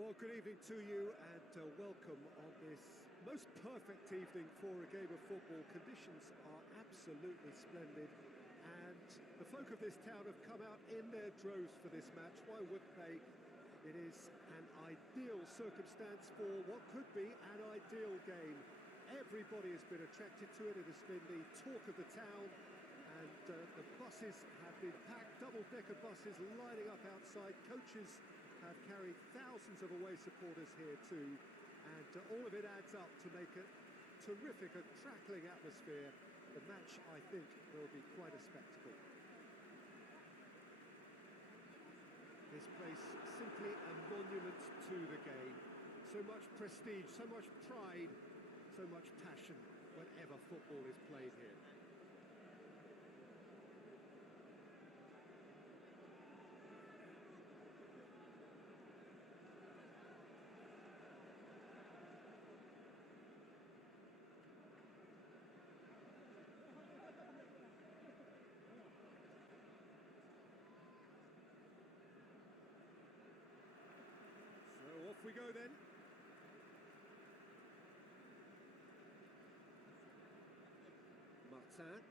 Well, good evening to you and welcome on this most perfect evening for a game of football. Conditions are absolutely splendid and the folk of this town have come out in their droves for this match. Why wouldn't they? It is an ideal circumstance for what could be an ideal game. Everybody has been attracted to it. It has been the talk of the town, and the buses have been packed, double-decker buses lining up outside. Coaches have carried thousands of away supporters here too, and all of it adds up to make a terrific and crackling atmosphere. The match, I think, will be quite a spectacle. This place simply a monument to the game. So much prestige, so much pride, so much passion whenever football is played here. So off we go then. Martin.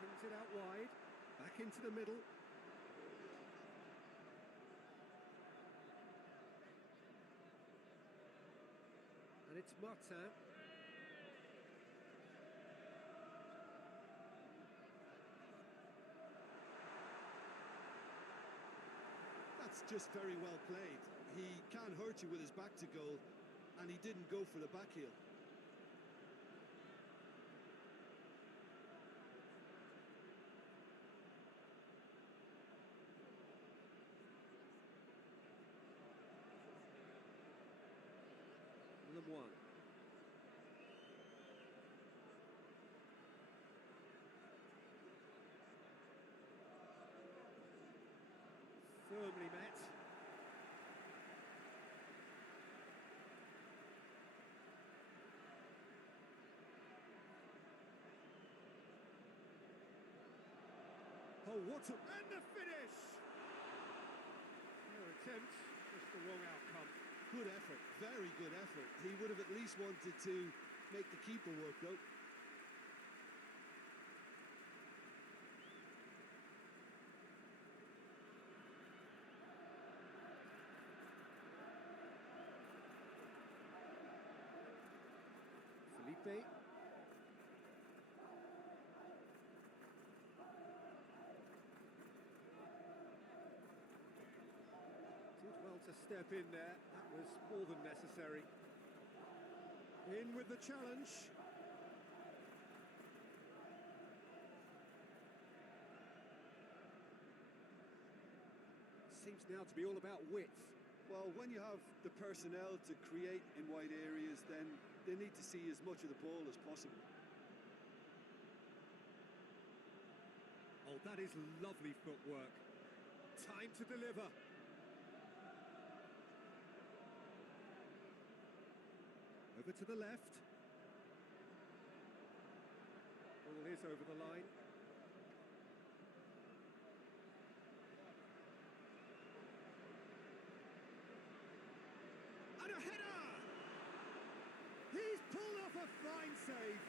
Brings it out wide, back into the middle. And it's Martin. That's just very well played. He can't hurt you with his back to goal, and he didn't go for the back heel. Lemoine. Firmly met. Oh, what a... and the finish! Fair attempt, just the wrong outcome. Good effort, very good effort. He would have at least wanted to make the keeper work, though. Felipe. Did well to step in there. That was more than necessary. In with the challenge. Seems now to be all about width. Well, when you have the personnel to create in wide areas, then they need to see as much of the ball as possible. Oh, that is lovely footwork. Time to deliver. Over to the left. Ball is over the line. And a header! He's pulled off a fine save.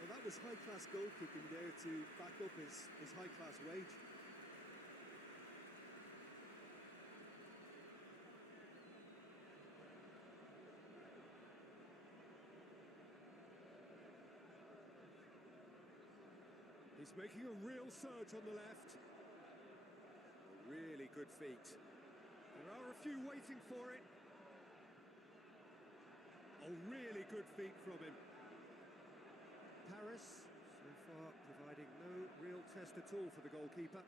Well, that was high-class goal-kicking there to back up his high-class wage. He's making a real surge on the left. A really good feat. There are a few waiting for it. A really good feat from him. Paris, so far, providing no real test at all for the goalkeeper.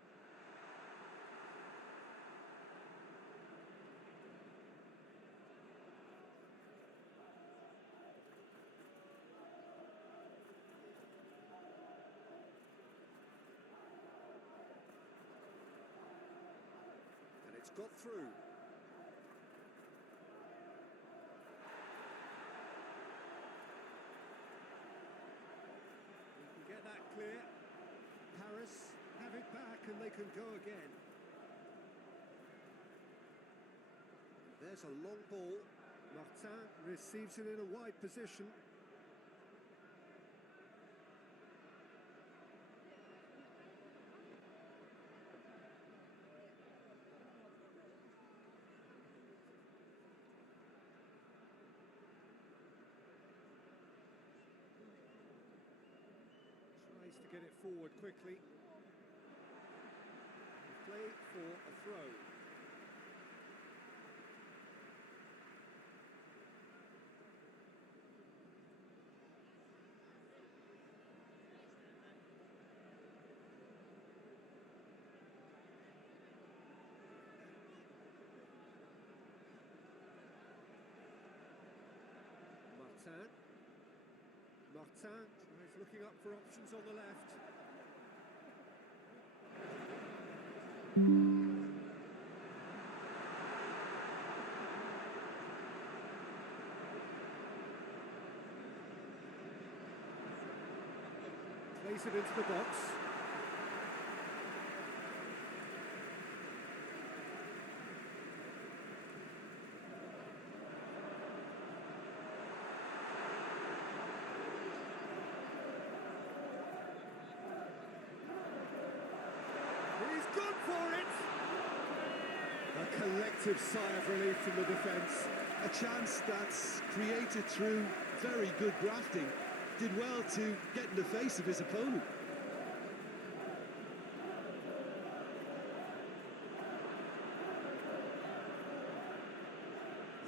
And it's got through. Get that clear. and they can go again. There's a long ball. Martin receives it in a wide position. Tries to get it forward quickly. Play for a throw. Martin is looking up for options on the left. Plays it into the box. He's gone for it! A collective sigh of relief from the defence. A chance that's created through very good grafting. Did well to get in the face of his opponent.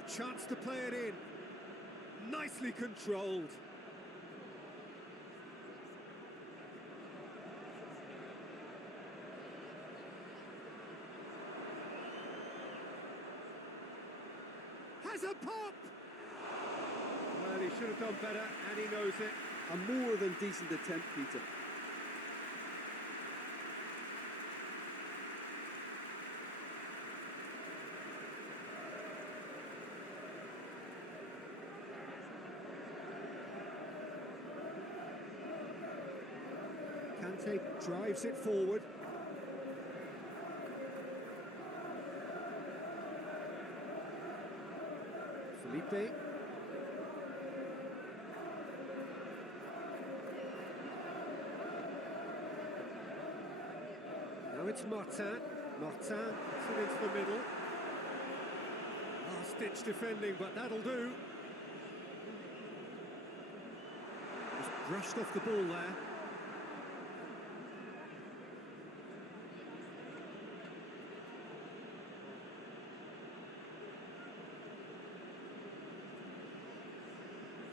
A chance to play it in. Nicely controlled. Has a pop! Well, he should have done better, and he knows it. A more than decent attempt, Peter. Kante drives it forward. Felipe. Now it's Martin. Martin puts it into the middle. Last-ditch defending, but that'll do. Just brushed off the ball there.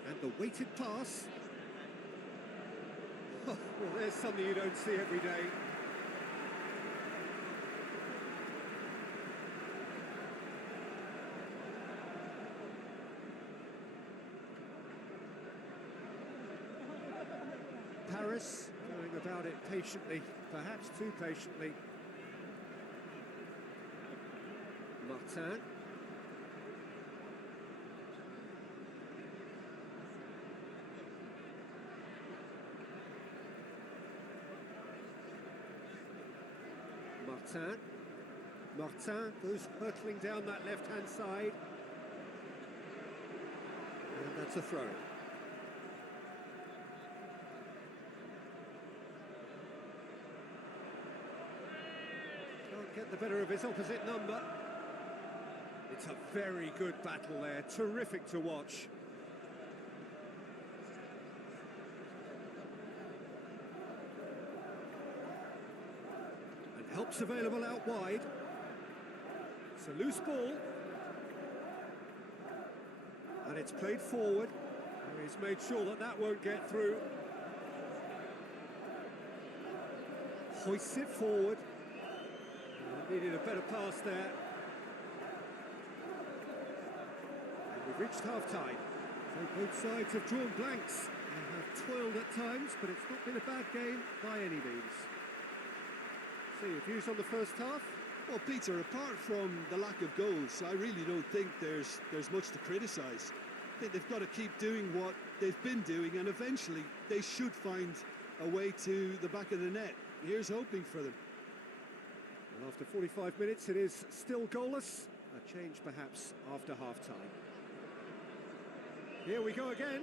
And the weighted pass. Oh, well, there's something you don't see every day. Paris going about it patiently, perhaps too patiently. Martin. Martin goes hurtling down that left-hand side. And that's a throw. Can't get the better of his opposite number. It's a very good battle there, terrific to watch. Helps available out wide. It's a loose ball. And it's played forward. And he's made sure that that won't get through. Hoists it forward. Needed a better pass there. And we've reached half-time. So both sides have drawn blanks. They have toiled at times, but it's not been a bad game by any means. So your views on the first half? Well, Peter, apart from the lack of goals, I really don't think there's much to criticise. I think they've got to keep doing what they've been doing, and eventually they should find a way to the back of the net. Here's hoping for them. After 45 minutes, it is still goalless. A change perhaps after half-time. Here we go again.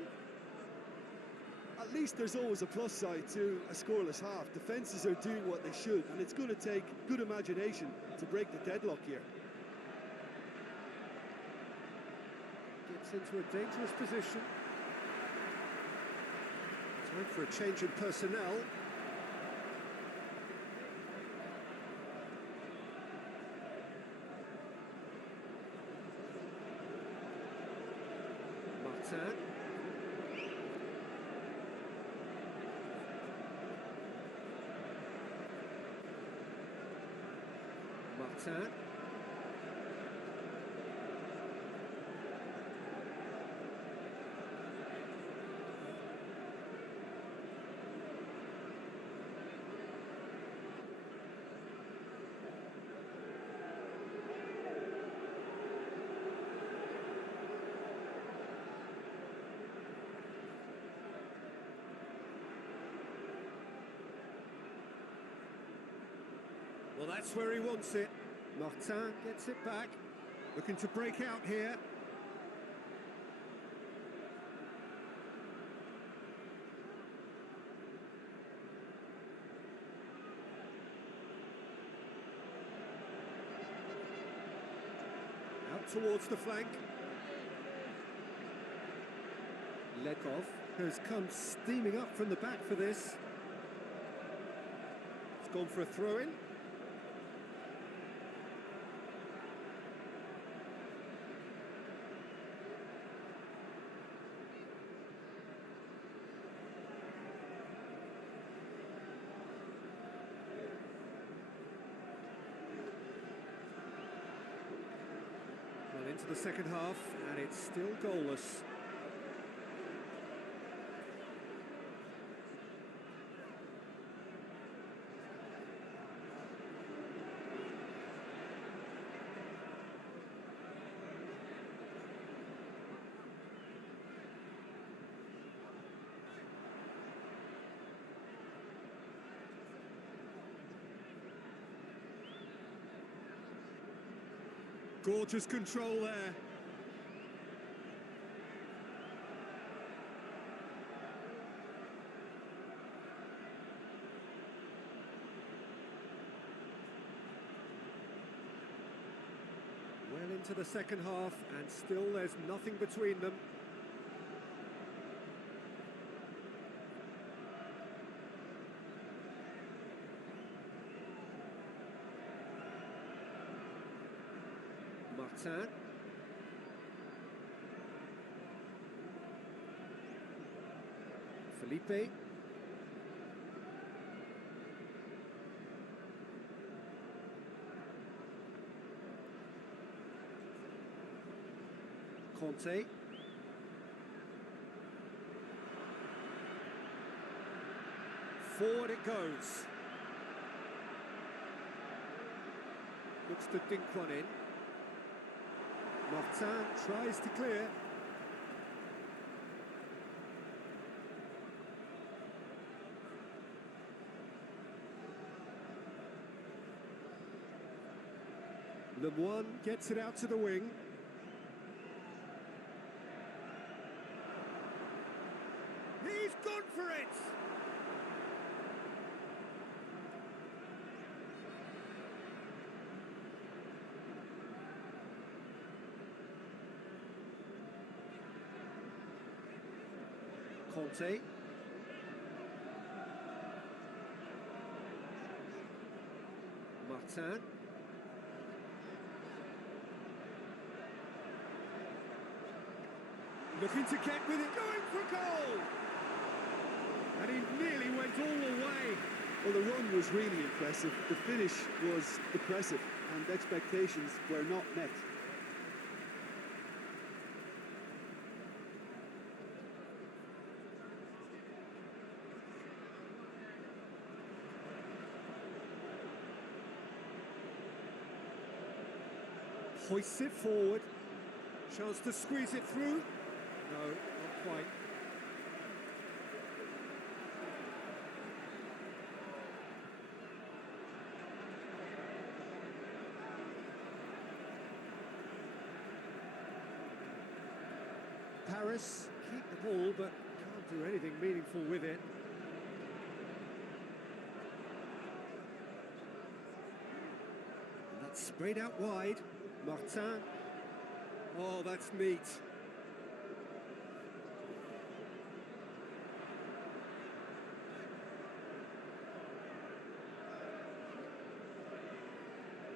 At least there's always a plus side to a scoreless half. Defences are doing what they should, and it's going to take good imagination to break the deadlock here. Gets into a dangerous position. Time for a change in personnel. Martin. Martin. Well, that's where he wants it. Martin gets it back, looking to break out here. Out towards the flank. Lekov has come steaming up from the back for this. It's gone for a throw-in. Well, into the second half, and it's still goalless. Gorgeous control there. Well into the second half, and still there's nothing between them. Martin. Felipe. Conte. Forward it goes. Looks to dink one in. Martin tries to clear. Lemoine gets it out to the wing. He's gone for it! Conte. Martin. Looking to get with it, going for goal! And he nearly went all the way. Well, the run was really impressive. The finish was impressive, and expectations were not met. Hoists it forward. Chance to squeeze it through. No, not quite. Paris keep the ball, but can't do anything meaningful with it. And that's sprayed out wide. Martin. Oh, that's neat.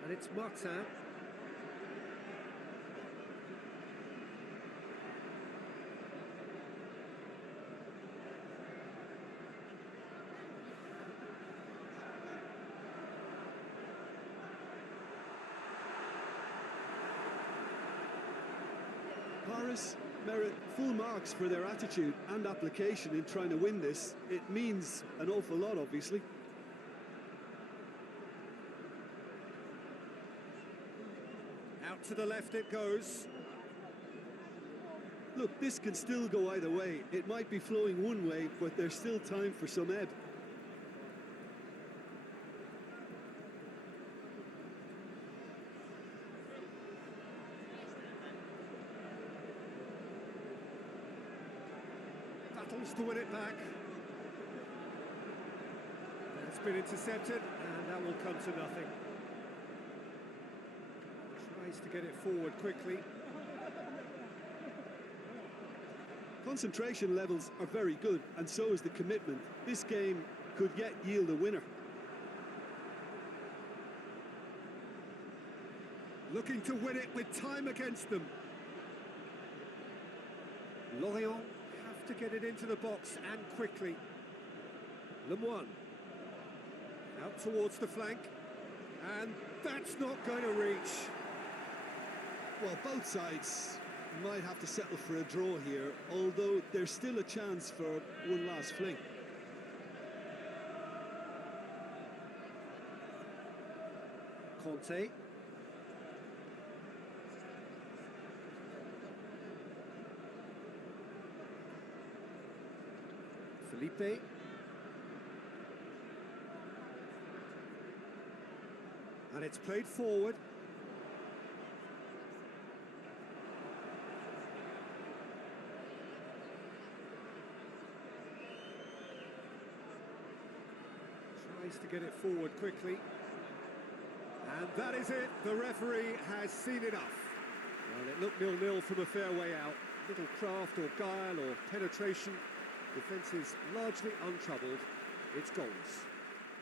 And it's Martin. Paris merit full marks for their attitude and application in trying to win this. It means an awful lot, obviously. Out to the left it goes. Look, this can still go either way. It might be flowing one way, but there's still time for some ebb. Battles to win it back. That's been intercepted, and that will come to nothing. Tries to get it forward quickly. Concentration levels are very good, and so is the commitment. This game could yet yield a winner. Looking to win it with time against them. Lorient have to get it into the box and quickly. Lemoine out towards the flank, and that's not going to reach. Well, both sides might have to settle for a draw here, although there's still a chance for one last fling. Conte. Felipe. And it's played forward. Tries to get it forward quickly. And that is it. The referee has seen enough. Well, it looked 0-0 from a fair way out. Little craft or guile or penetration. Defence is largely untroubled. It's goals.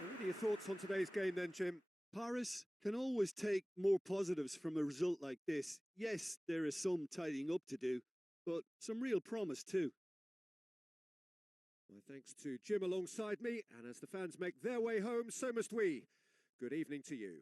Well, what are your thoughts on today's game then, Jim? Paris can always take more positives from a result like this. Yes, there is some tidying up to do, but some real promise too. My thanks to Jim alongside me, and as the fans make their way home, so must we. Good evening to you.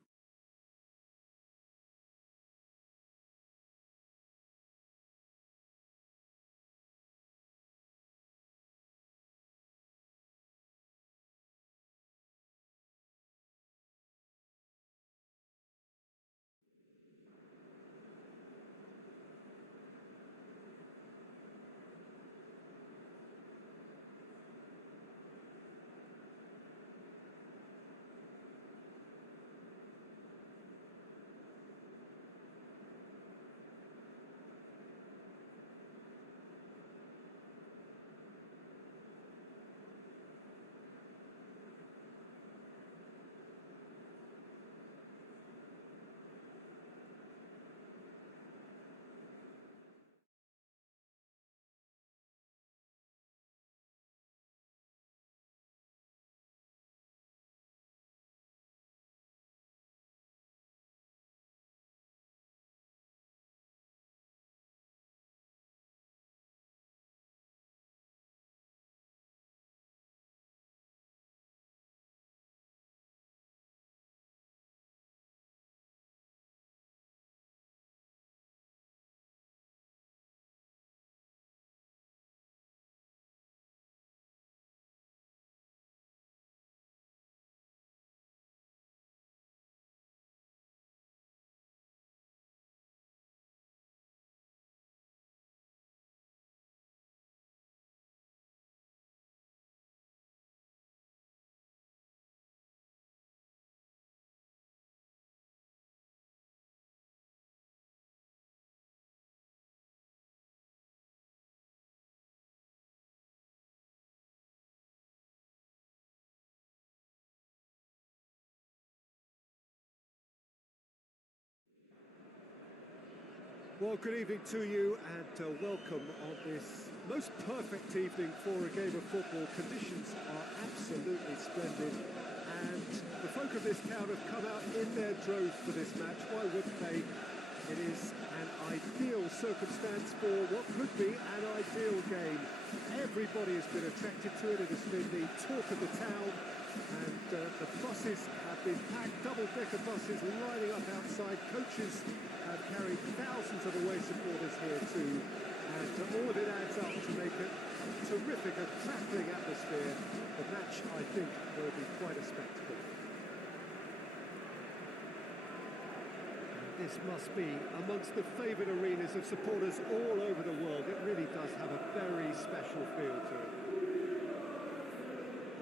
Well, good evening to you and welcome on this most perfect evening for a game of football. Conditions are absolutely splendid and the folk of this town have come out in their droves for this match. Why wouldn't they? It is an ideal circumstance for what could be an ideal game. Everybody has been attracted to it. It has been the talk of the town and the buses have been packed, double-decker buses lining up outside. Coaches have carried thousands of away supporters here too, and all of it adds up to make it a terrific, a crackling atmosphere. The match, I think, will be quite a spectacle. This must be amongst the favoured arenas of supporters all over the world. It really does have a very special feel to it.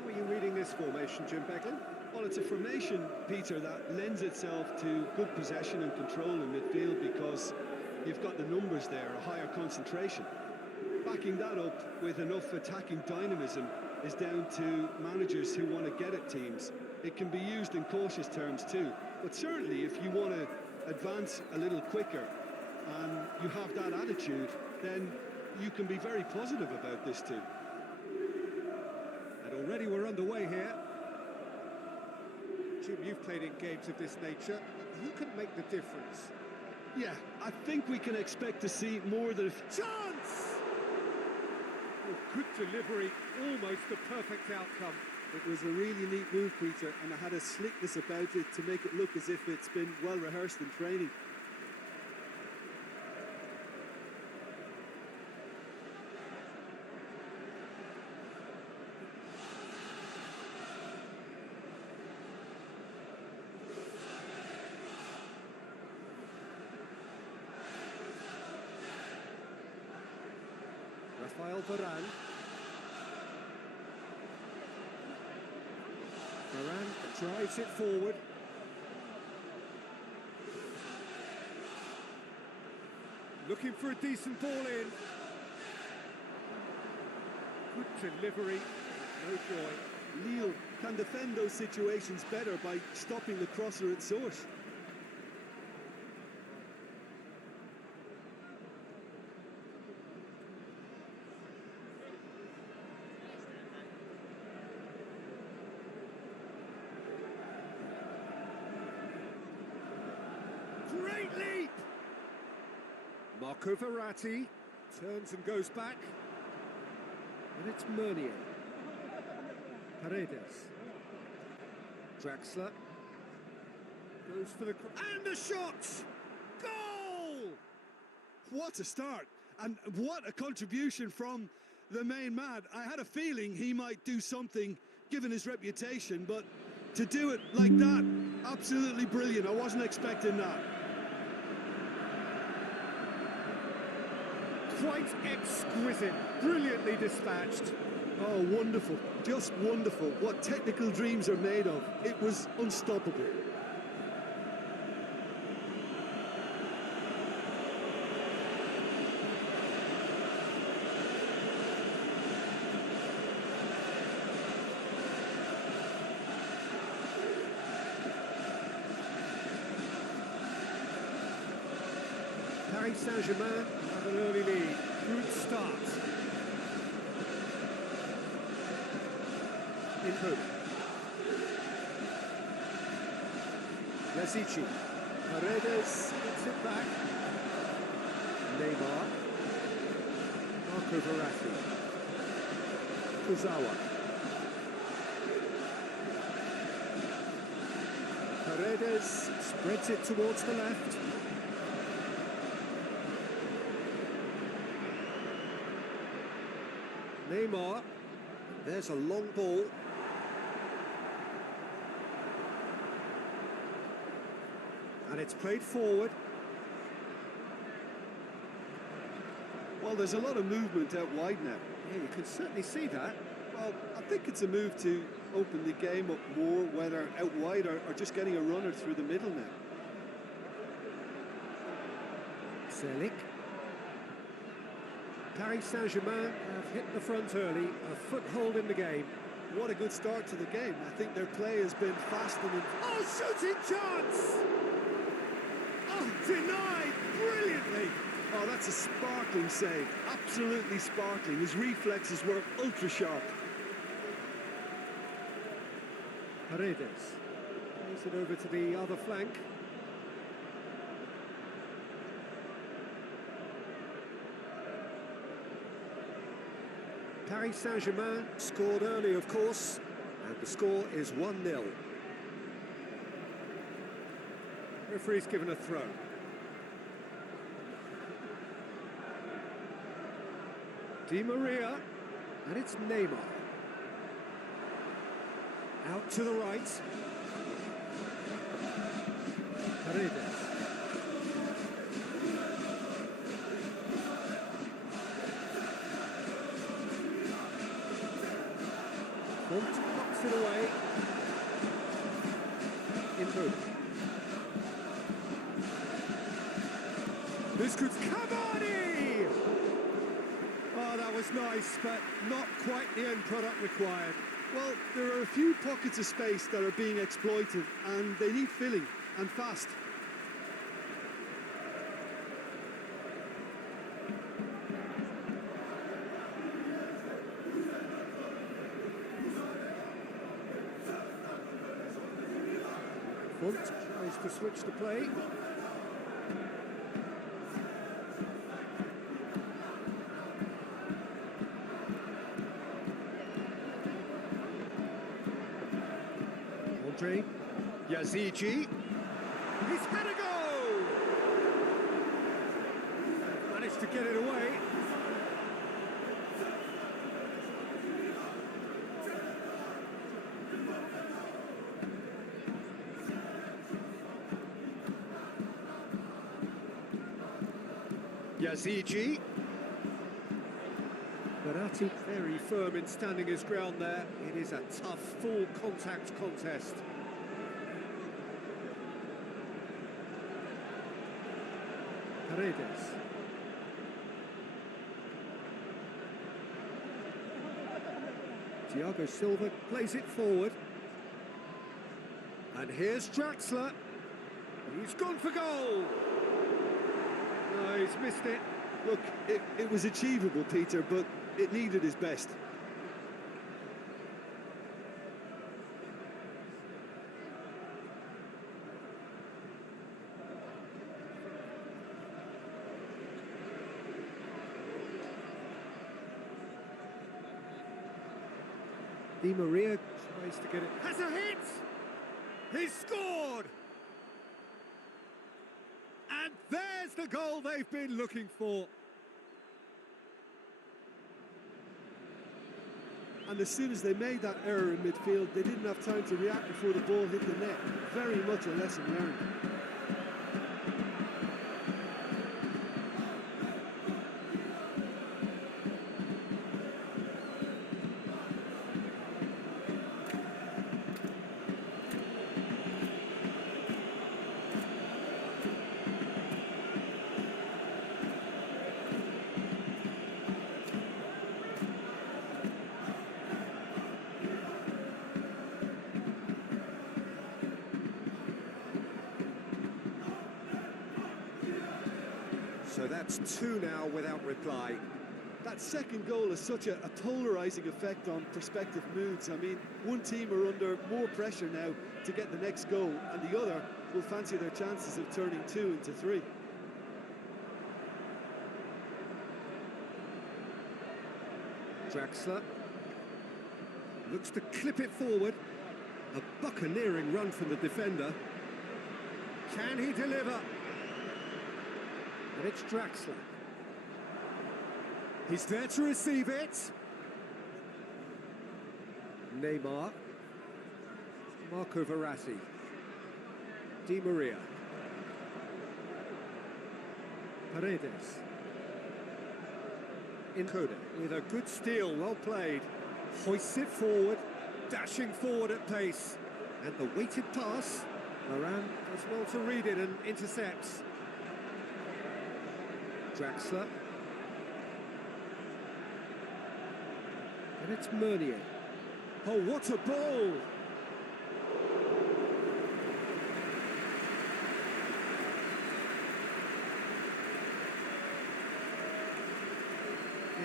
How are you reading this formation, Jim Beglin? Well, it's a formation, Peter, that lends itself to good possession and control in midfield because you've got the numbers there, a higher concentration. Backing that up with enough attacking dynamism is down to managers who want to get at teams. It can be used in cautious terms too, but certainly if you want to advance a little quicker and you have that attitude, then you can be very positive about this too. And already we're underway here. Jim, you've played in games of this nature. Who can make the difference? Yeah, I think we can expect to see more than a chance! Oh, good delivery, almost the perfect outcome. It was a really neat move, Peter, and it had a slickness about it to make it look as if it's been well rehearsed in training. Rafael Varane. Varane drives it forward. Looking for a decent ball in. Good delivery, no joy. Lille can defend those situations better by stopping the crosser at source. Great leap! Marco Verratti turns and goes back. And it's Meunier. Paredes. Draxler. Goes for the... and the shot! Goal! What a start! And what a contribution from the main man. I had a feeling he might do something, given his reputation, but to do it like that, absolutely brilliant. I wasn't expecting that. Quite exquisite, brilliantly dispatched. Oh, wonderful, just wonderful. What technical dreams are made of. It was unstoppable. Paris Saint-Germain have an early lead. Good start. In hoop. Yazici. Paredes gets it back. Neymar. Marco Verratti. Kurzawa. Paredes spreads it towards the left. Neymar, there's a long ball. And it's played forward. Well, there's a lot of movement out wide now. Yeah, you can certainly see that. Well, I think it's a move to open the game up more, whether out wide or just getting a runner through the middle now. Selic. Paris Saint-Germain have hit the front early, a foothold in the game. What a good start to the game. I think their play has been fast and... oh, shooting chance! Oh, denied brilliantly! Oh, that's a sparkling save. Absolutely sparkling. His reflexes were ultra sharp. Paredes plays it over to the other flank. Paris Saint-Germain scored early, of course, and the score is 1-0. Referee's given a throw. Di Maria, and it's Neymar. Out to the right. Paredes. Font knocks it away. Improve. This could Cavani! Oh, that was nice, but not quite the end product required. Well, there are a few pockets of space that are being exploited, and they need filling, and fast. Font tries to switch the play. Andre Yazigi. He's had a go! Managed to get it away. Yazigi. Verratti very firm in standing his ground there. It is a tough, full contact contest. Paredes. Thiago Silva plays it forward. And here's Draxler. He's gone for goal. No, he's missed it. Look, it was achievable, Peter, but it needed his best. Di Maria tries to get it. Has a hit! He's scored! And there's the goal they've been looking for. And as soon as they made that error in midfield, they didn't have time to react before the ball hit the net. Very much a lesson learned. So that's two now without reply. That second goal has such a polarising effect on prospective moods. I mean, one team are under more pressure now to get the next goal, and the other will fancy their chances of turning 2 into 3. Draxler looks to clip it forward. A buccaneering run from the defender. Can he deliver? And it's Draxler. He's there to receive it. Neymar. Marco Verratti. Di Maria. Paredes. Encoda with a good steal, well played. Hoists it forward, dashing forward at pace. And the weighted pass. Moran does well to read it and intercepts. Draxler. And it's Meunier. Oh, what a ball!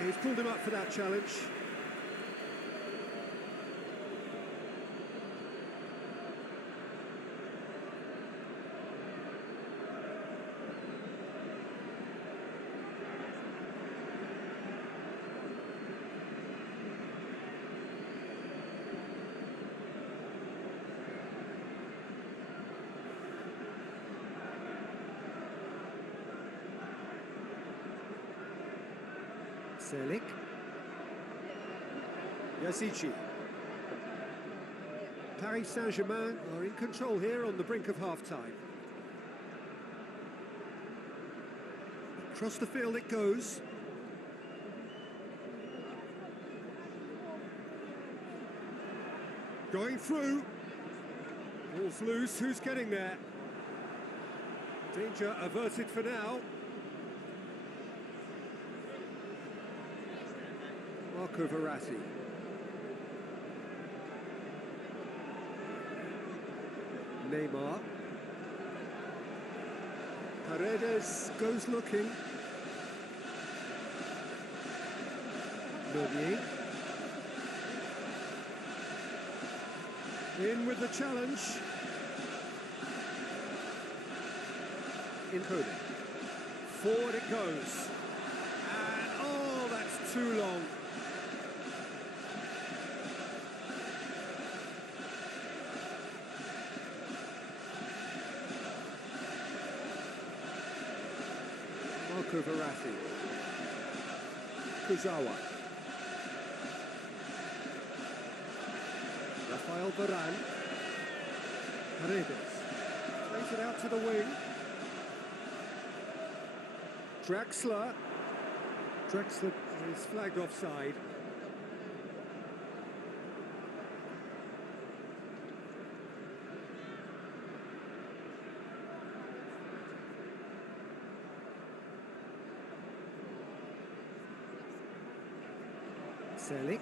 He's pulled him up for that challenge. Ligue. Yazici. Paris Saint-Germain are in control here on the brink of half-time. Across the field it goes. Going through. Ball's loose, who's getting there? Danger averted for now. Marco Verratti. Neymar. Paredes goes looking. Meunier. In with the challenge. Encoding. Forward it goes. And oh, that's too long. Marco Verratti. Kurzawa. Rafael Varane. Paredes. Plays it out to the wing. Draxler. Draxler is flagged offside. Ligue.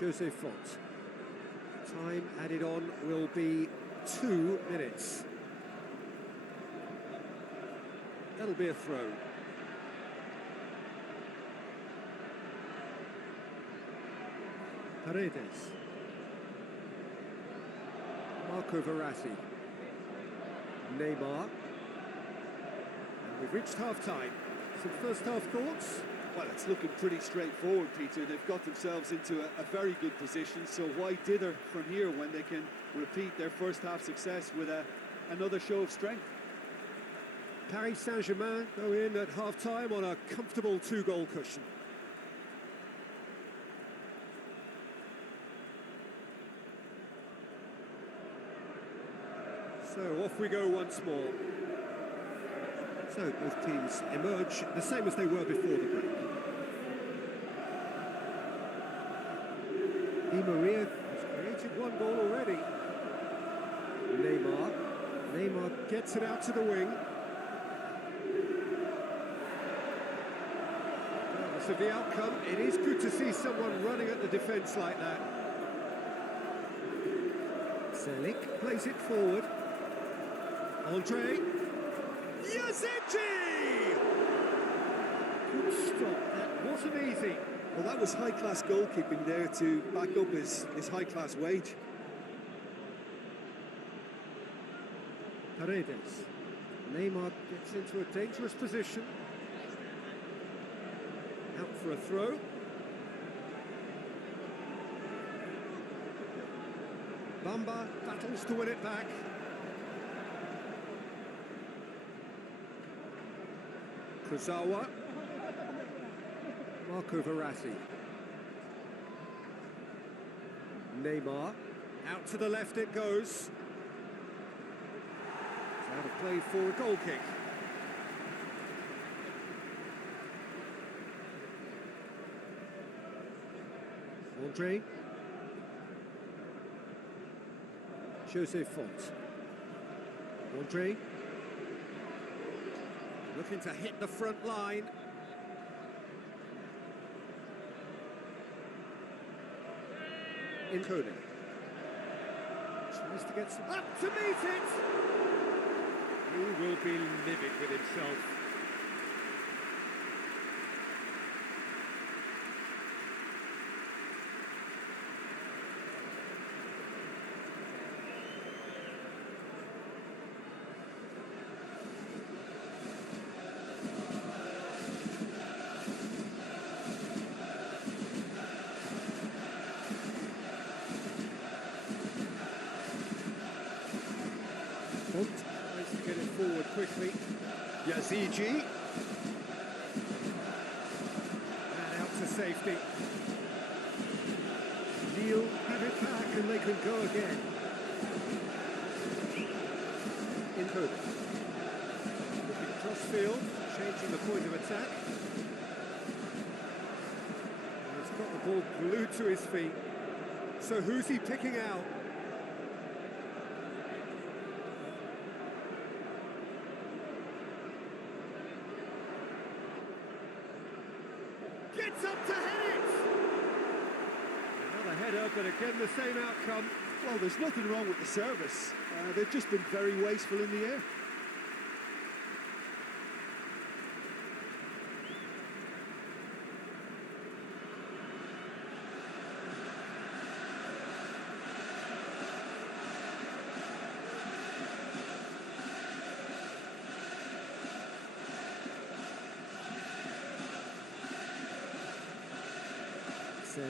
Jose Font. Time added on will be 2 minutes. That'll be a throw. Paredes. Marco Verratti. Neymar. We've reached half-time. Some first-half thoughts? Well, it's looking pretty straightforward, Peter. They've got themselves into a very good position, so why dither from here when they can repeat their first-half success with another show of strength? Paris Saint-Germain go in at half-time on a comfortable 2-goal cushion. So off we go once more. So both teams emerge the same as they were before the break. Di Maria has created 1 goal already. Neymar. Neymar gets it out to the wing. Regardless of the outcome, it is good to see someone running at the defence like that. Ligue plays it forward. Andre. Yazici! Good stop, that wasn't easy. Well, that was high-class goalkeeping there to back up his high-class wage. Paredes. Neymar gets into a dangerous position. Out for a throw. Bamba battles to win it back. Kurzawa. Marco Verratti. Neymar. Out to the left it goes. It's out of play for a goal kick. Andre. Jose Font. Andre. Looking to hit the front line. Encoding. Tries to get some up to meet it. He will be livid with himself. Tries to get it forward quickly. Yazigi. And out to safety. Lille have it back and they can go again. Incode. Looking cross-field, changing the point of attack. And he's got the ball glued to his feet. So who's he picking out? Gets up to head it! Another header, but again the same outcome. Well, there's nothing wrong with the service. They've just been very wasteful in the air.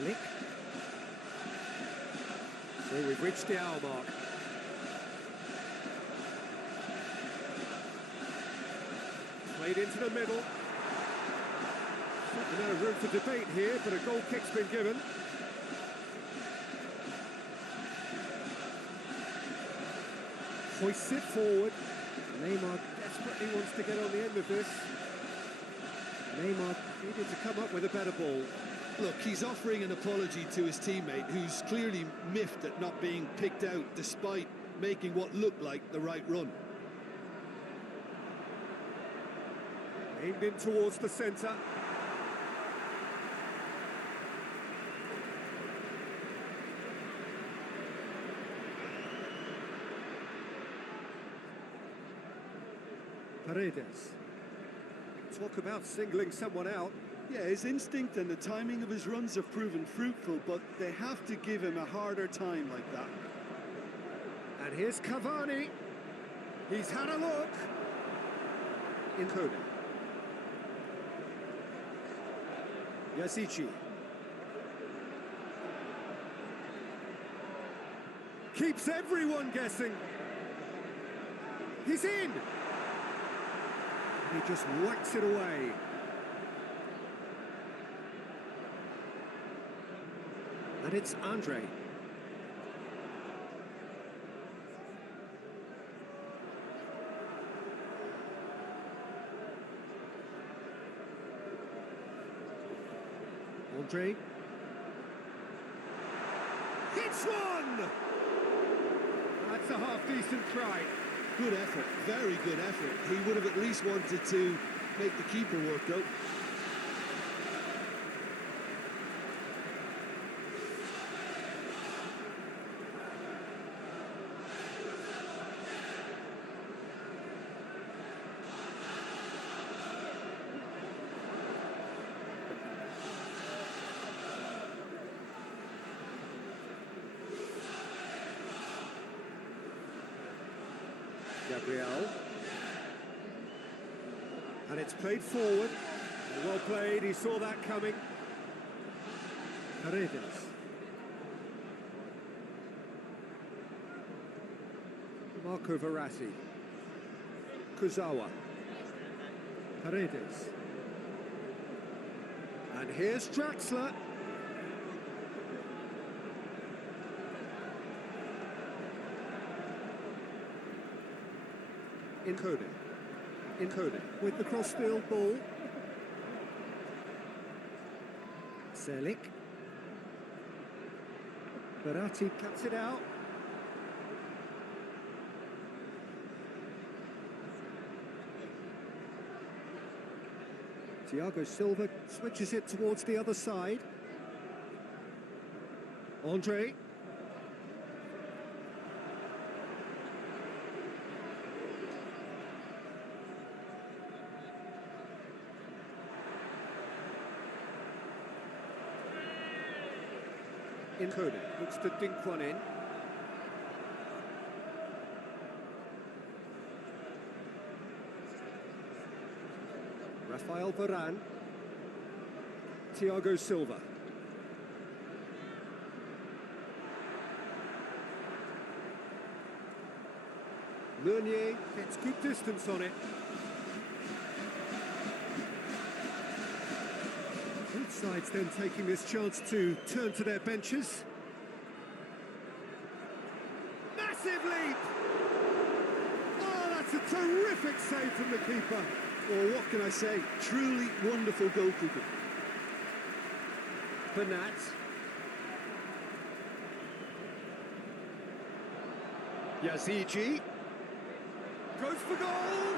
Ligue. So we've reached the hour mark. Played into the middle. No room for debate here, but a goal kick's been given. Hoists it forward. Neymar desperately wants to get on the end of this. Neymar needed to come up with a better ball. Look, he's offering an apology to his teammate, who's clearly miffed at not being picked out despite making what looked like the right run. Aimed in towards the centre. Paredes. Talk about singling someone out. Yeah, his instinct and the timing of his runs have proven fruitful, but they have to give him a harder time like that. And here's Cavani. He's had a look. Incode. Yazici. Keeps everyone guessing. He's in. He just whacks it away. And it's Andre. Andre. Hits one! That's a half-decent try. Good effort, very good effort. He would have at least wanted to make the keeper work, though. Gabriel. And it's played forward. Well played, he saw that coming. Paredes. Marco Verratti. Kuzawa. Paredes. And here's Draxler. Incode with the cross-field ball. Selic. Verratti cuts it out. Thiago Silva switches it towards the other side. Andre. In Cody, looks to dink one in. Rafael Varane. Thiago Silva. Meunier gets good distance on it. Both sides then taking this chance to turn to their benches. Massive leap! Oh, that's a terrific save from the keeper. Well, what can I say? Truly wonderful goalkeeping. Bernat. Yazigi. Goes for goal!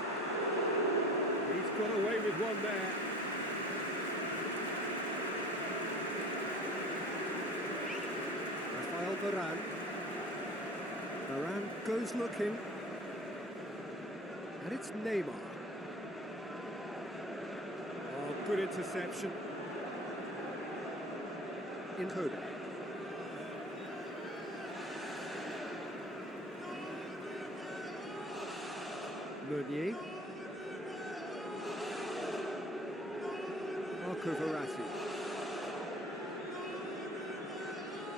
He's got away with one there. Rafael Varane. Varane goes looking. And it's Neymar. Oh, good interception. In Cody. Meunier. Marco Verratti.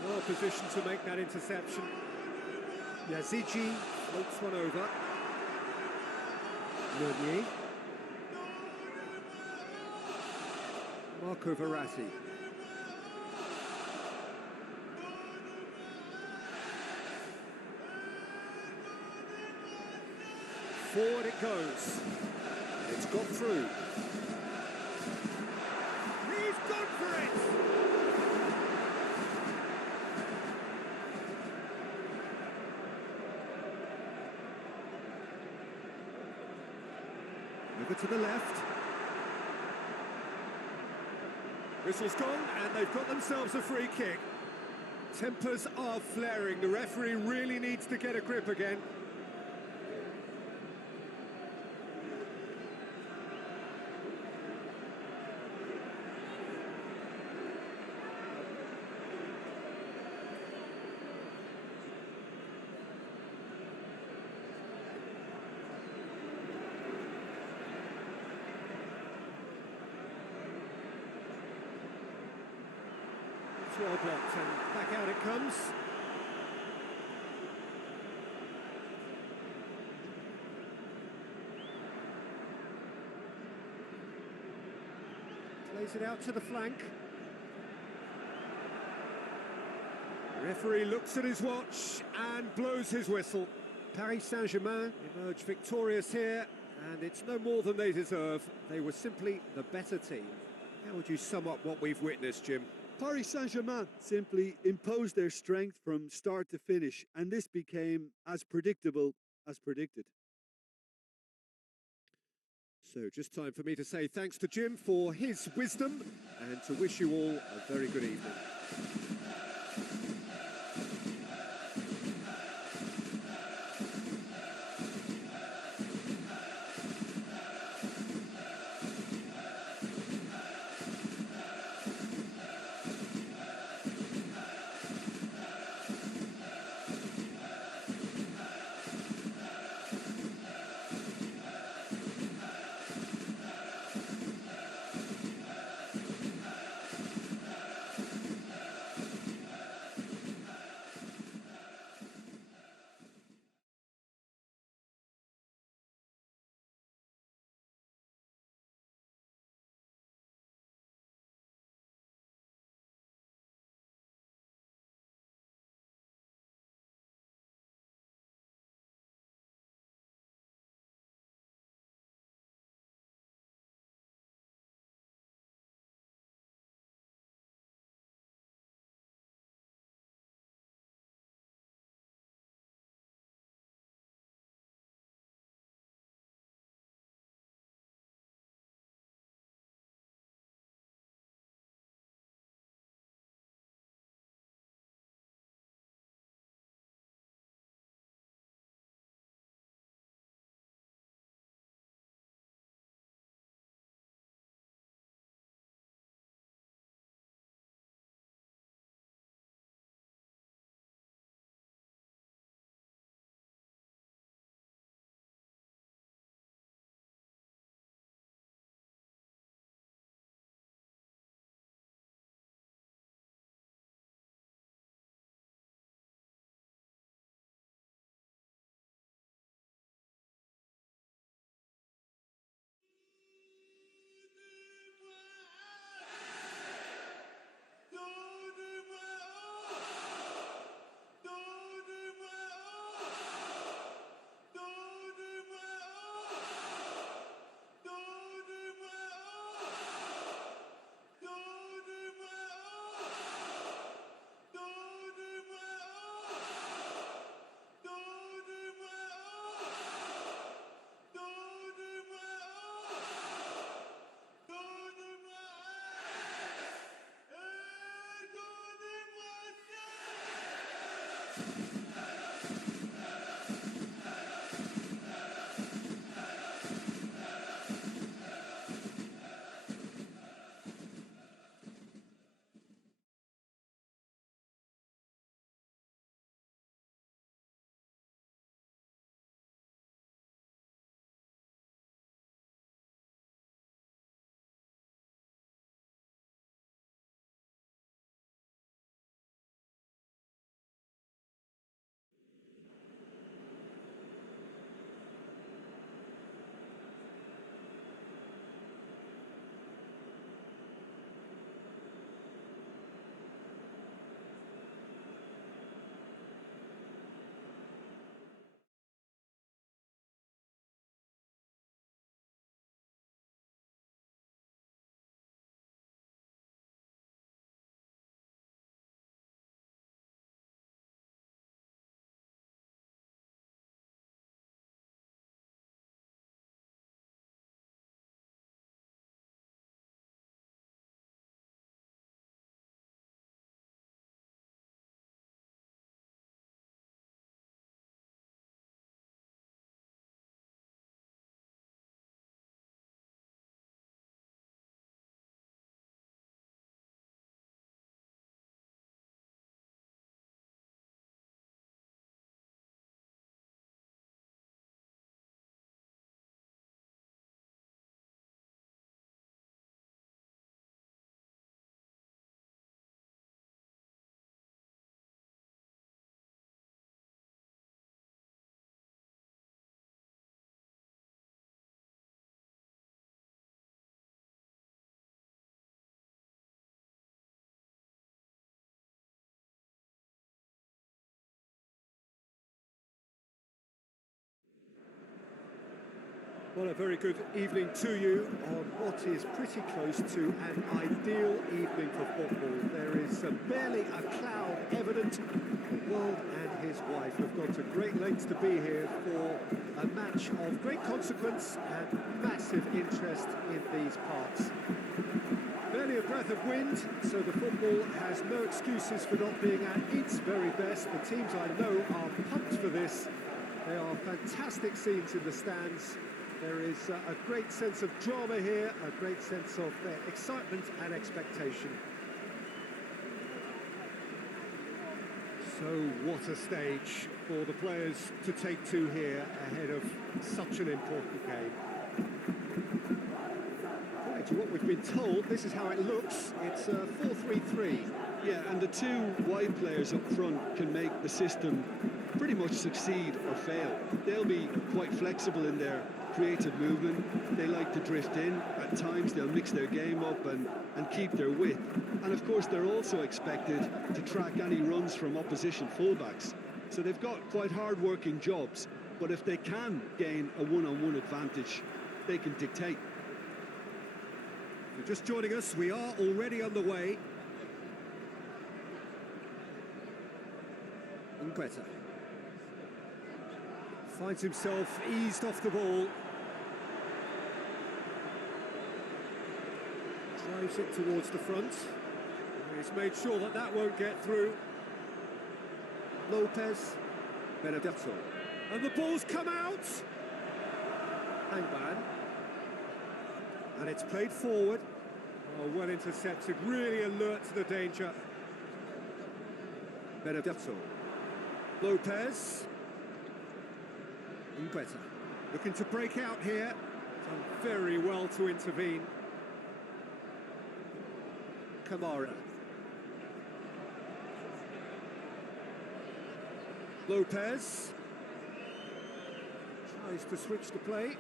Well positioned to make that interception. Yazigi floats one over. Meunier. Marco Verratti. Forward it goes. It's got through. He's gone for it! Over to the left. Whistle's gone, and they've got themselves a free kick. Tempers are flaring. The referee really needs to get a grip again. Well blocked, and back out it comes. Plays it out to the flank. Referee looks at his watch and blows his whistle. Paris Saint-Germain emerge victorious here, and it's no more than they deserve. They were simply the better team. How would you sum up what we've witnessed, Jim? Paris Saint-Germain simply imposed their strength from start to finish, and this became as predictable as predicted. So just time for me to say thanks to Jim for his wisdom and to wish you all a very good evening. Well, a very good evening to you on what is pretty close to an ideal evening for football. There is barely a cloud evident. The world and his wife have gone to great lengths to be here for a match of great consequence and massive interest in these parts. Barely a breath of wind, so the football has no excuses for not being at its very best. The teams I know are pumped for this. There are fantastic scenes in the stands. There is a great sense of drama here, a great sense of excitement and expectation. So what a stage for the players to take to here ahead of such an important game. According to what we've been told, this is how it looks. It's 4-3-3. Yeah, and the two wide players up front can make the system pretty much succeed or fail. They'll be quite flexible in their creative movement. They like to drift in. At times they'll mix their game up and keep their width. And of course they're also expected to track any runs from opposition fullbacks. So they've got quite hard-working jobs, but if they can gain a one-on-one advantage, they can dictate. If you're just joining us, we are already underway. Unqueta finds himself eased off the ball. Drives it towards the front. He's made sure that that won't get through. Lopez, Benedetto. And the ball's come out! Hangman. And it's played forward. Oh, well intercepted, really alert to the danger. Benedetto. Lopez. Unqueta. Looking to break out here. Done very well to intervene. Kamara. Lopez tries to switch the play,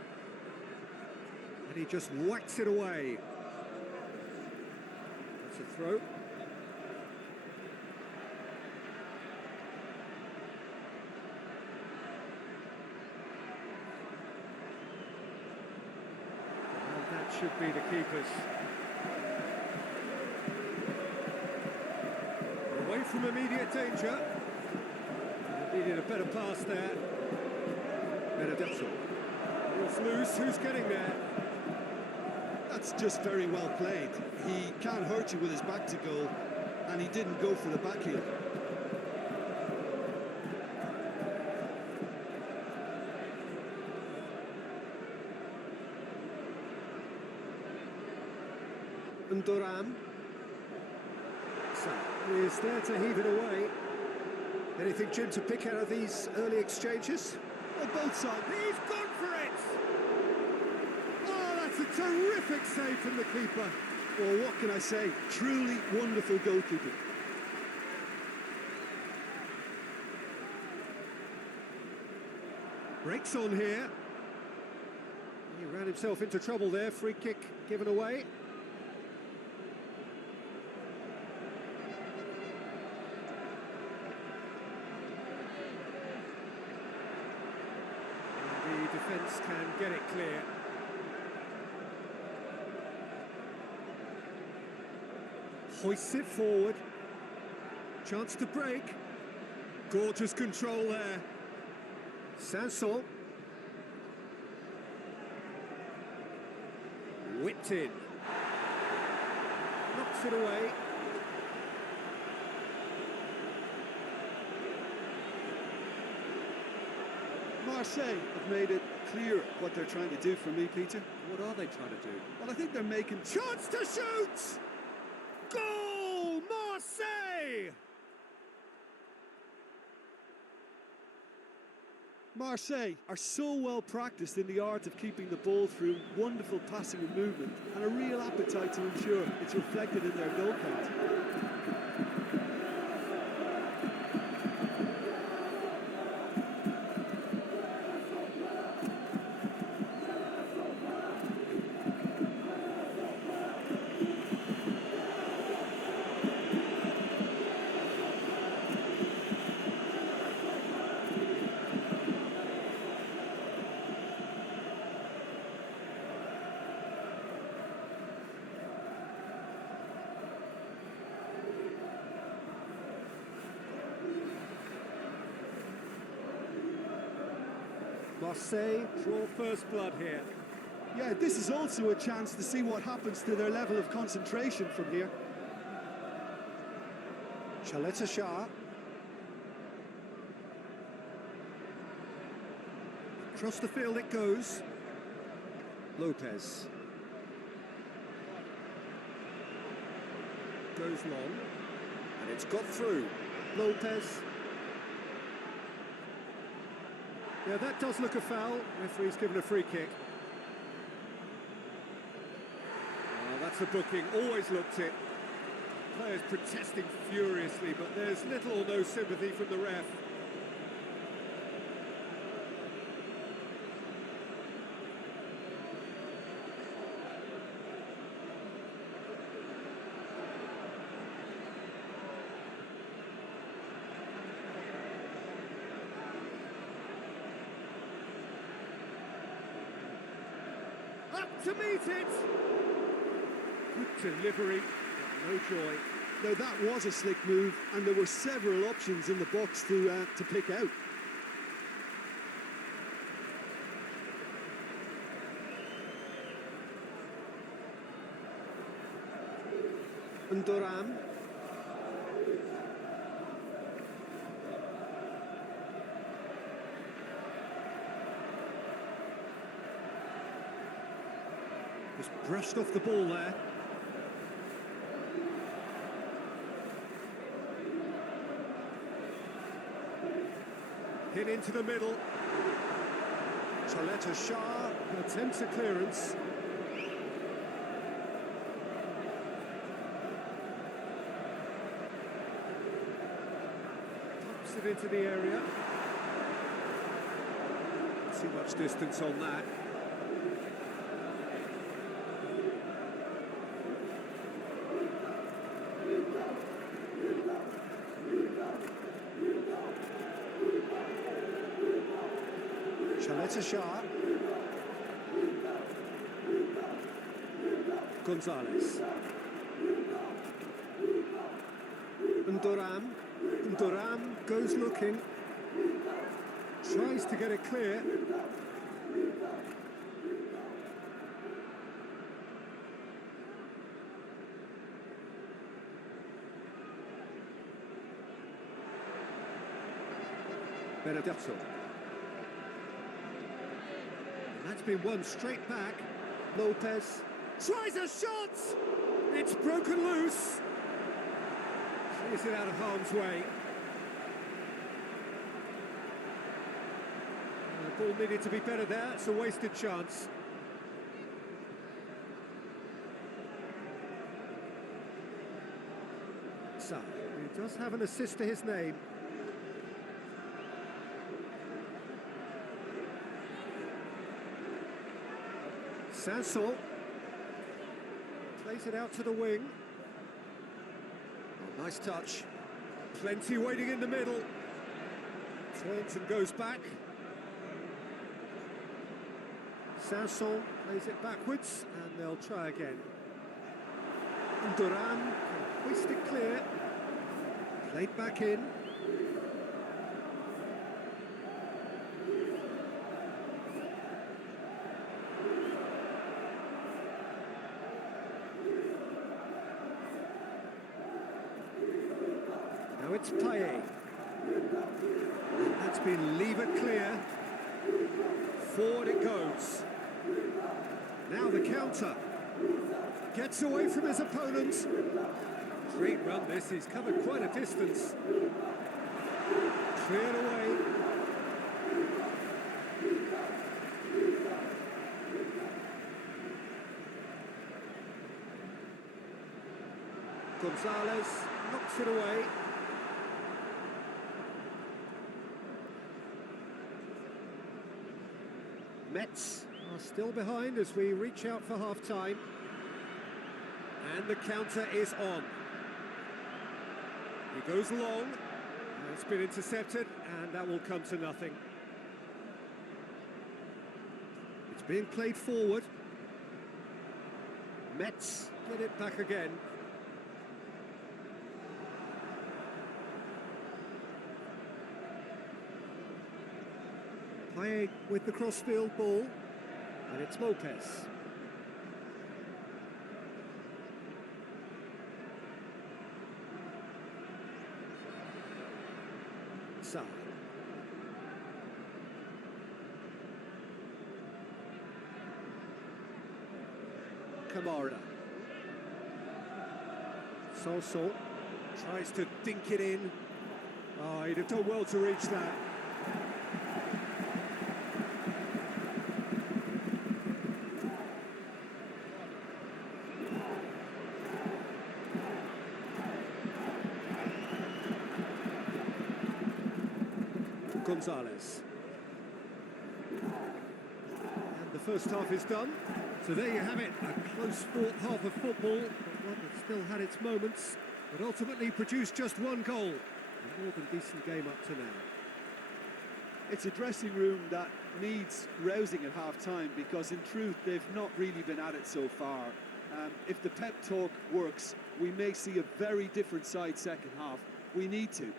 and he just whacks it away. That's a throw. And that should be the keepers. Away from immediate danger. Needed a better pass there. Benedetto. Off loose, who's getting there? That's just very well played. He can't hurt you with his back to goal, and he didn't go for the back heel. And Duran. So, is there to heave it away. Anything, Jim, to pick out of these early exchanges? Well, both sides. He's gone for it! Oh, that's a terrific save from the keeper. Well, what can I say? Truly wonderful goalkeeping. Breaks on here. He ran himself into trouble there. Free kick given away. And the defence can get it clear. Hoists it forward. Chance to break. Gorgeous control there. Sanson. Whipped in. Knocks it away. Marseille have made it clear what they're trying to do for me, Peter. What are they trying to do? Well, I think they're making... Chance to shoot! Goal! Marseille! Marseille are so well practiced in the art of keeping the ball through wonderful passing and movement, and a real appetite to ensure it's reflected in their goal count. Marseille draw first blood here. Yeah, this is also a chance to see what happens to their level of concentration from here. Chaleta Shah. Across the field it goes. Lopez. Goes long. And it's got through. Lopez. Yeah, that does look a foul. Referee's given a free kick. Oh, that's a booking. Always looked it. Players protesting furiously, but there's little or no sympathy from the ref. Up to meet it! Good delivery, but no joy. Now that was a slick move, and there were several options in the box to pick out. And Duran. Just brushed off the ball there. Hit into the middle. Chaleta Shah attempts a clearance. Pops it into the area. Too much distance on that. Chaleta Shah. Gonzalez. And Duran. And Duran goes looking. Tries to get it clear. Benedetto. And that's been won straight back. Lopez Tries a shot! It's broken loose. Clears it out of harm's way. The ball needed to be better there. It's a wasted chance. So, he does have an assist to his name. Sanson plays it out to the wing. Oh, nice touch. Plenty waiting in the middle. Turns and goes back. Sanson plays it backwards, and they'll try again. And Duran can hoist it clear. Played back in. Now it's Payet. That's been levered clear. Forward it goes. Now the counter. Gets away from his opponents. Great run this, he's covered quite a distance. Cleared away. Gonzalez knocks it away. Mets are still behind as we reach out for half-time. And the counter is on. He goes long. It's been intercepted, and that will come to nothing. It's being played forward. Mets get it back again. Payet with the crossfield ball, and it's Lopez. Sa. Kamara. Sanson tries to dink it in. Oh, he'd have done well to reach that. Gonzalez. And the first half is done. So there you have it, a close-fought half of football, but one that still had its moments, but ultimately produced just one goal. A more than decent game up to now. It's a dressing room that needs rousing at half-time because in truth they've not really been at it so far. If the pep talk works, we may see a very different side second half. We need to.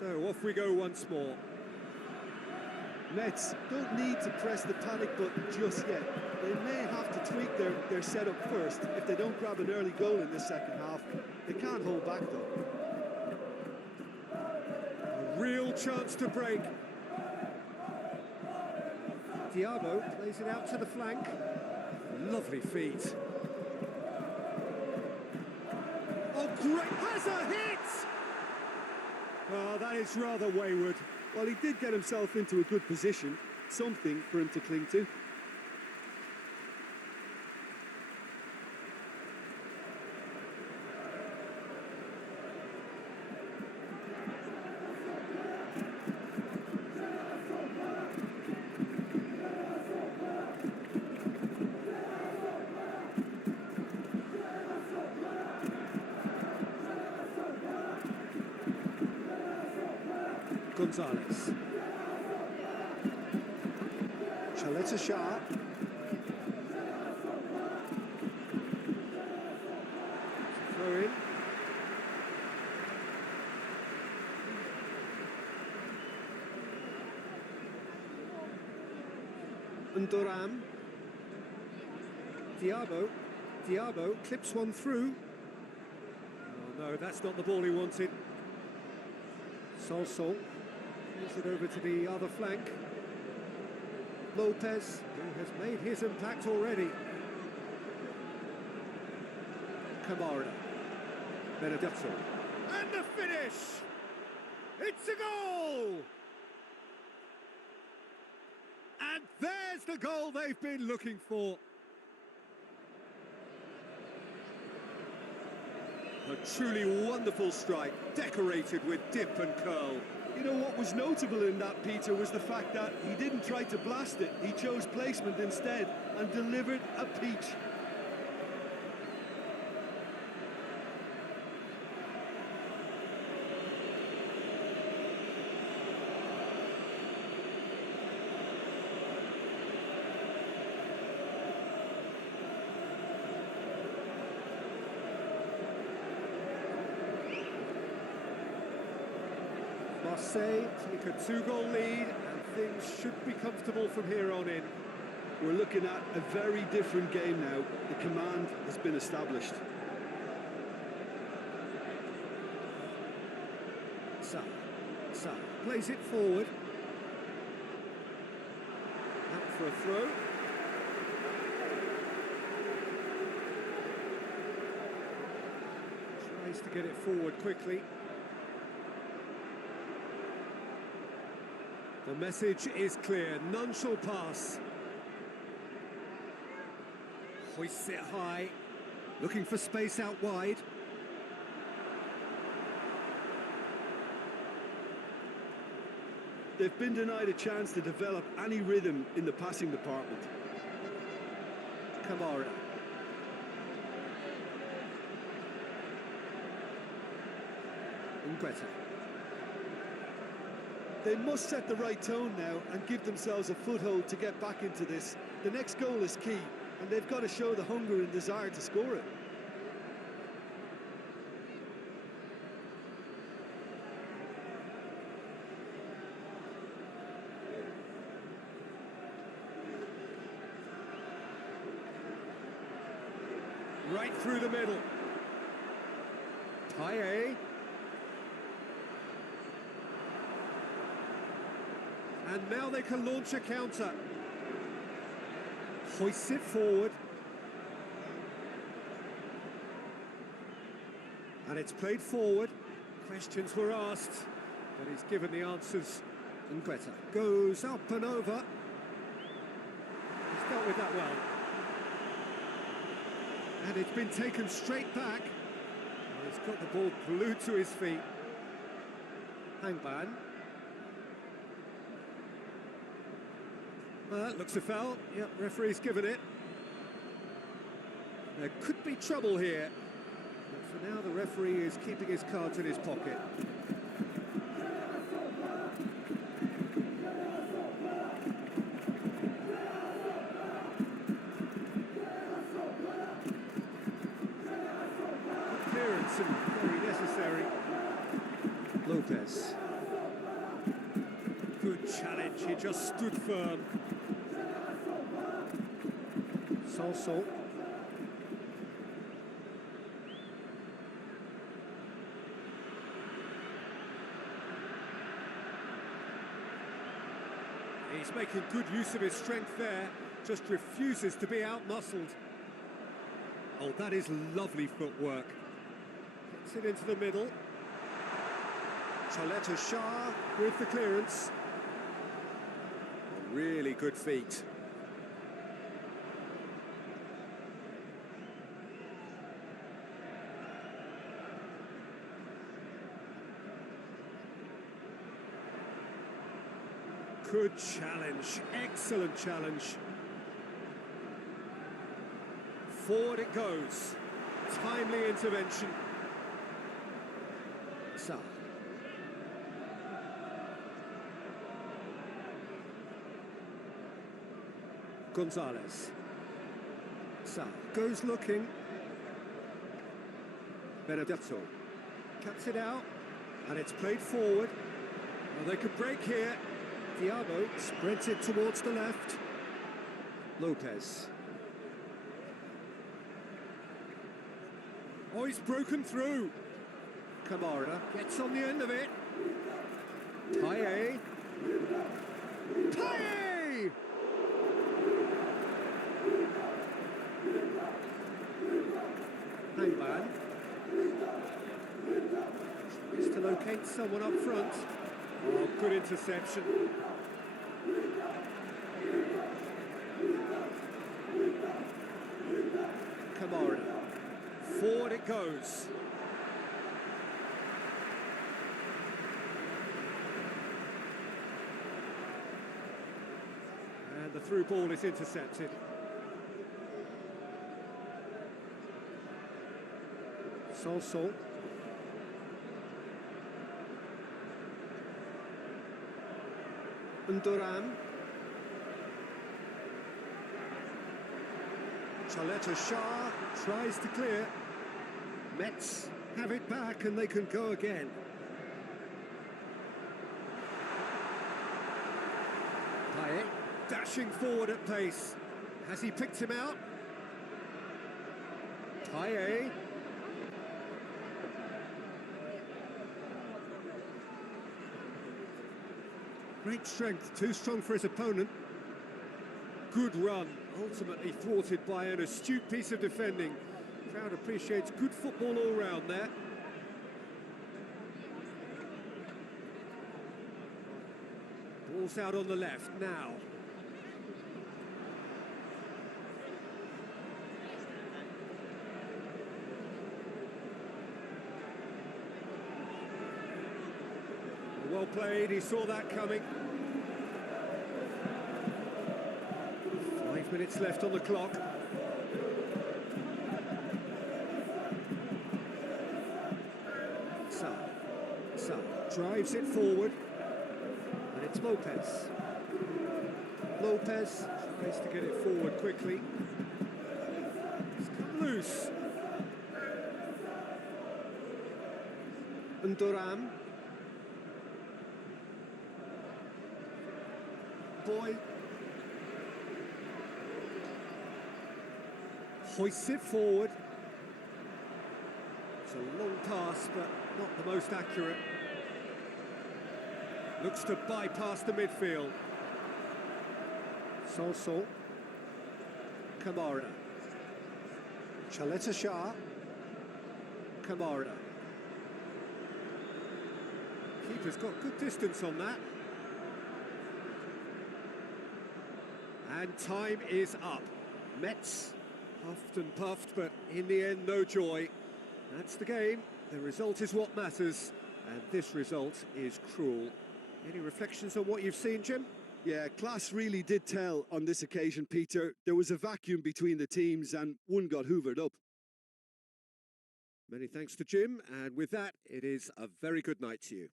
So off we go once more. Mets don't need to press the panic button just yet. They may have to tweak their setup first. If they don't grab an early goal in this second half, they can't hold back though. A real chance to break. Diabo plays it out to the flank. Lovely feet. Oh, great! Has a hit! Oh, that is rather wayward. Well, he did get himself into a good position, something for him to cling to. Gonzalez. Chaleta Shah. Throw in. Ndoram. Diabo clips one through. Oh no, that's not the ball he wanted. Sol moves it over to the other flank. Lopez, who has made his impact already. Kamara. Benedetto. And the finish! It's a goal! And there's the goal they've been looking for. A truly wonderful strike, decorated with dip and curl. You know what was notable in that, Peter, was the fact that he didn't try to blast it. He chose placement instead and delivered a peach. Marseille take a 2-goal lead, and things should be comfortable from here on in. We're looking at a very different game now. The command has been established. Sa plays it forward. Out for a throw. Tries to get it forward quickly. The message is clear, none shall pass. Hoists it high, looking for space out wide. They've been denied a chance to develop any rhythm in the passing department. Kamara. Ngueta. They must set the right tone now and give themselves a foothold to get back into this. The next goal is key, and they've got to show the hunger and desire to score it. Right through the middle. Payet. And now they can launch a counter. Hoists it forward. And it's played forward. Questions were asked, but he's given the answers. Ngueta goes up and over. He's dealt with that well. And it's been taken straight back. And he's got the ball glued to his feet. Hangban. Looks a foul. Yep, referee's given it. There could be trouble here. But for now, the referee is keeping his cards in his pocket. Clearance and very necessary. Lopez. Good challenge, he just stood firm. Sol. He's making good use of his strength there, just refuses to be out-muscled. Oh, that is lovely footwork. Gets it into the middle. Chaleta Shah with the clearance. Really good feet. Good challenge, excellent challenge. Forward it goes. Timely intervention. Sa. Gonzalez. Sa goes looking. Benedetto cuts it out, and it's played forward. Well, they could break here. Diabo spreads it towards the left. Lopez. Oh, he's broken through. Kamara gets on the end of it. Taye. Taye! Hangman. Tries to locate someone up front. Oh, good interception. Kamara. Forward it goes. And the through ball is intercepted. Sol. Ndoram. Chaleta Shah tries to clear. Mets have it back and they can go again. Taye dashing forward at pace. Has he picked him out? Taye. Great strength, too strong for his opponent. Good run, ultimately thwarted by an astute piece of defending. Crowd appreciates good football all round there. Ball's out on the left now. Well played, he saw that coming. 5 minutes left on the clock. Sa drives it forward. And it's Lopez. Lopez tries to get it forward quickly. It's come loose. Ndoram. Boy hoists it forward. It's a long pass, but not the most accurate. Looks to bypass the midfield. Sol. Kamara. Chaleta Shah. Kamara. Keeper's got good distance on that. And time is up. Mets huffed and puffed, but in the end, no joy. That's the game. The result is what matters, and this result is cruel. Any reflections on what you've seen, Jim? Yeah, class really did tell on this occasion, Peter. There was a vacuum between the teams, and one got hoovered up. Many thanks to Jim, and with that, it is a very good night to you.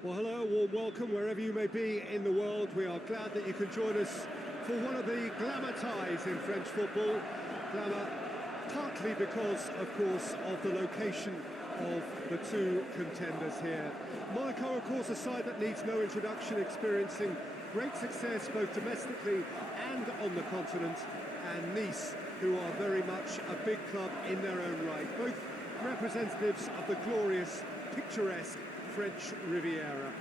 Well, hello, warm welcome wherever you may be in the world. We are glad that you can join us for one of the glamour ties in French football. Glamour partly because, of course, of the location of the two contenders here. Monaco, of course, a side that needs no introduction, experiencing great success both domestically and on the continent. And Nice, who are very much a big club in their own right. Both representatives of the glorious, picturesque French Riviera.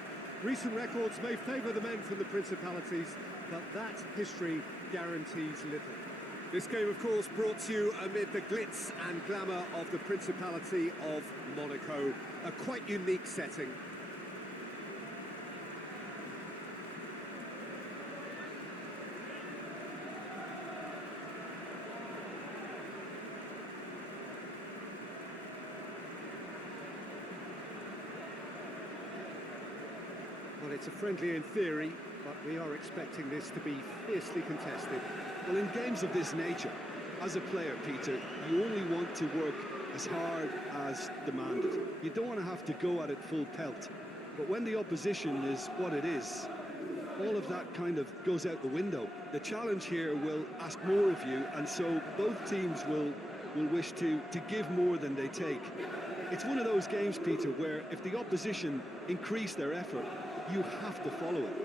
Recent records may favour the men from the Principalities, but that history guarantees little. This game, of course, brought to you amid the glitz and glamour of the Principality of Monaco, a quite unique setting. Well, it's a friendly in theory, but we are expecting this to be fiercely contested. Well, in games of this nature, as a player, Peter, you only want to work as hard as demanded. You don't want to have to go at it full pelt. But when the opposition is what it is, all of that kind of goes out the window. The challenge here will ask more of you, and so both teams will wish to give more than they take. It's one of those games, Peter, where if the opposition increase their effort, you have to follow it.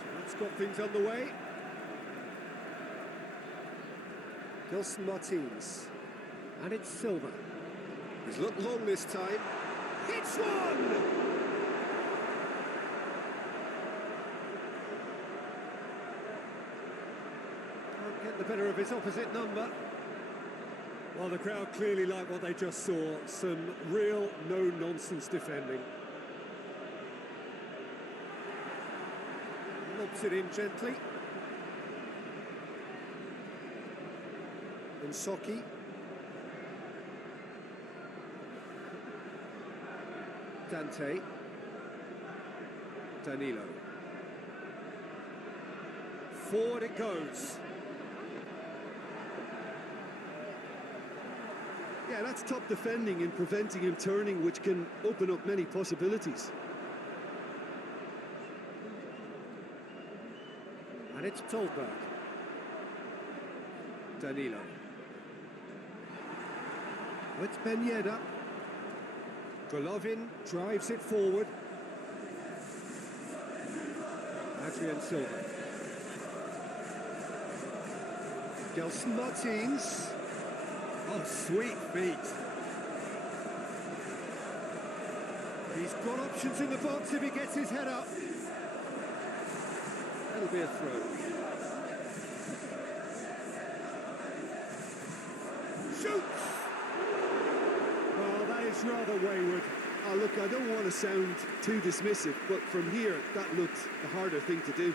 So that's got things underway. Gelson Martins. And it's Silva. He's looked long this time. Hits one! Get the better of his opposite number. Well, the crowd clearly like what they just saw. Some real no-nonsense defending. Lobs it in gently. Insoki. Dante. Danilo. Forward it goes. Yeah, that's top defending and preventing him turning, which can open up many possibilities. And it's Tolberg. Danilo. It's Ben Yedder. Golovin drives it forward. Adrien Silva. Gelson Martins. Oh, sweet feet. He's got options in the box if he gets his head up. That'll be a throw. Shoots! Well, that is rather wayward. Oh, look, I don't want to sound too dismissive, but from here, that looked the harder thing to do.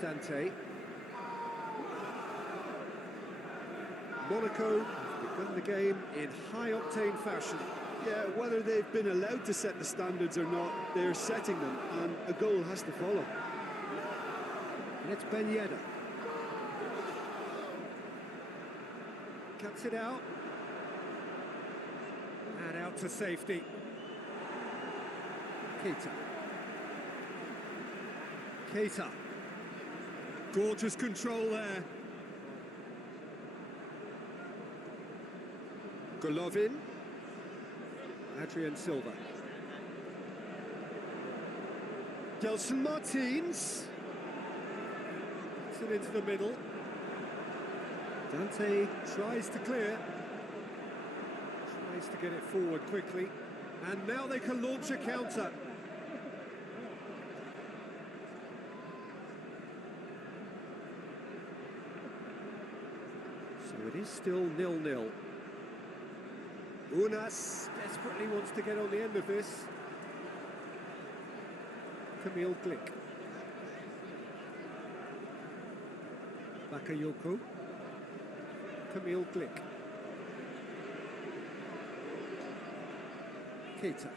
Dante. Monaco have begun the game in high-octane fashion. Yeah, whether they've been allowed to set the standards or not, they're setting them, and a goal has to follow. And it's Ben Yedder. Cuts it out. And out to safety. Keita. Keita. Gorgeous control there. Golovin. Adrien Silva. Gelson Martins. Puts it into the middle. Dante tries to clear. Tries to get it forward quickly. And now they can launch a counter. So it is still 0-0. Unas desperately wants to get on the end of this. Camille Glick. Bakayoko. Camille Glick. Keita.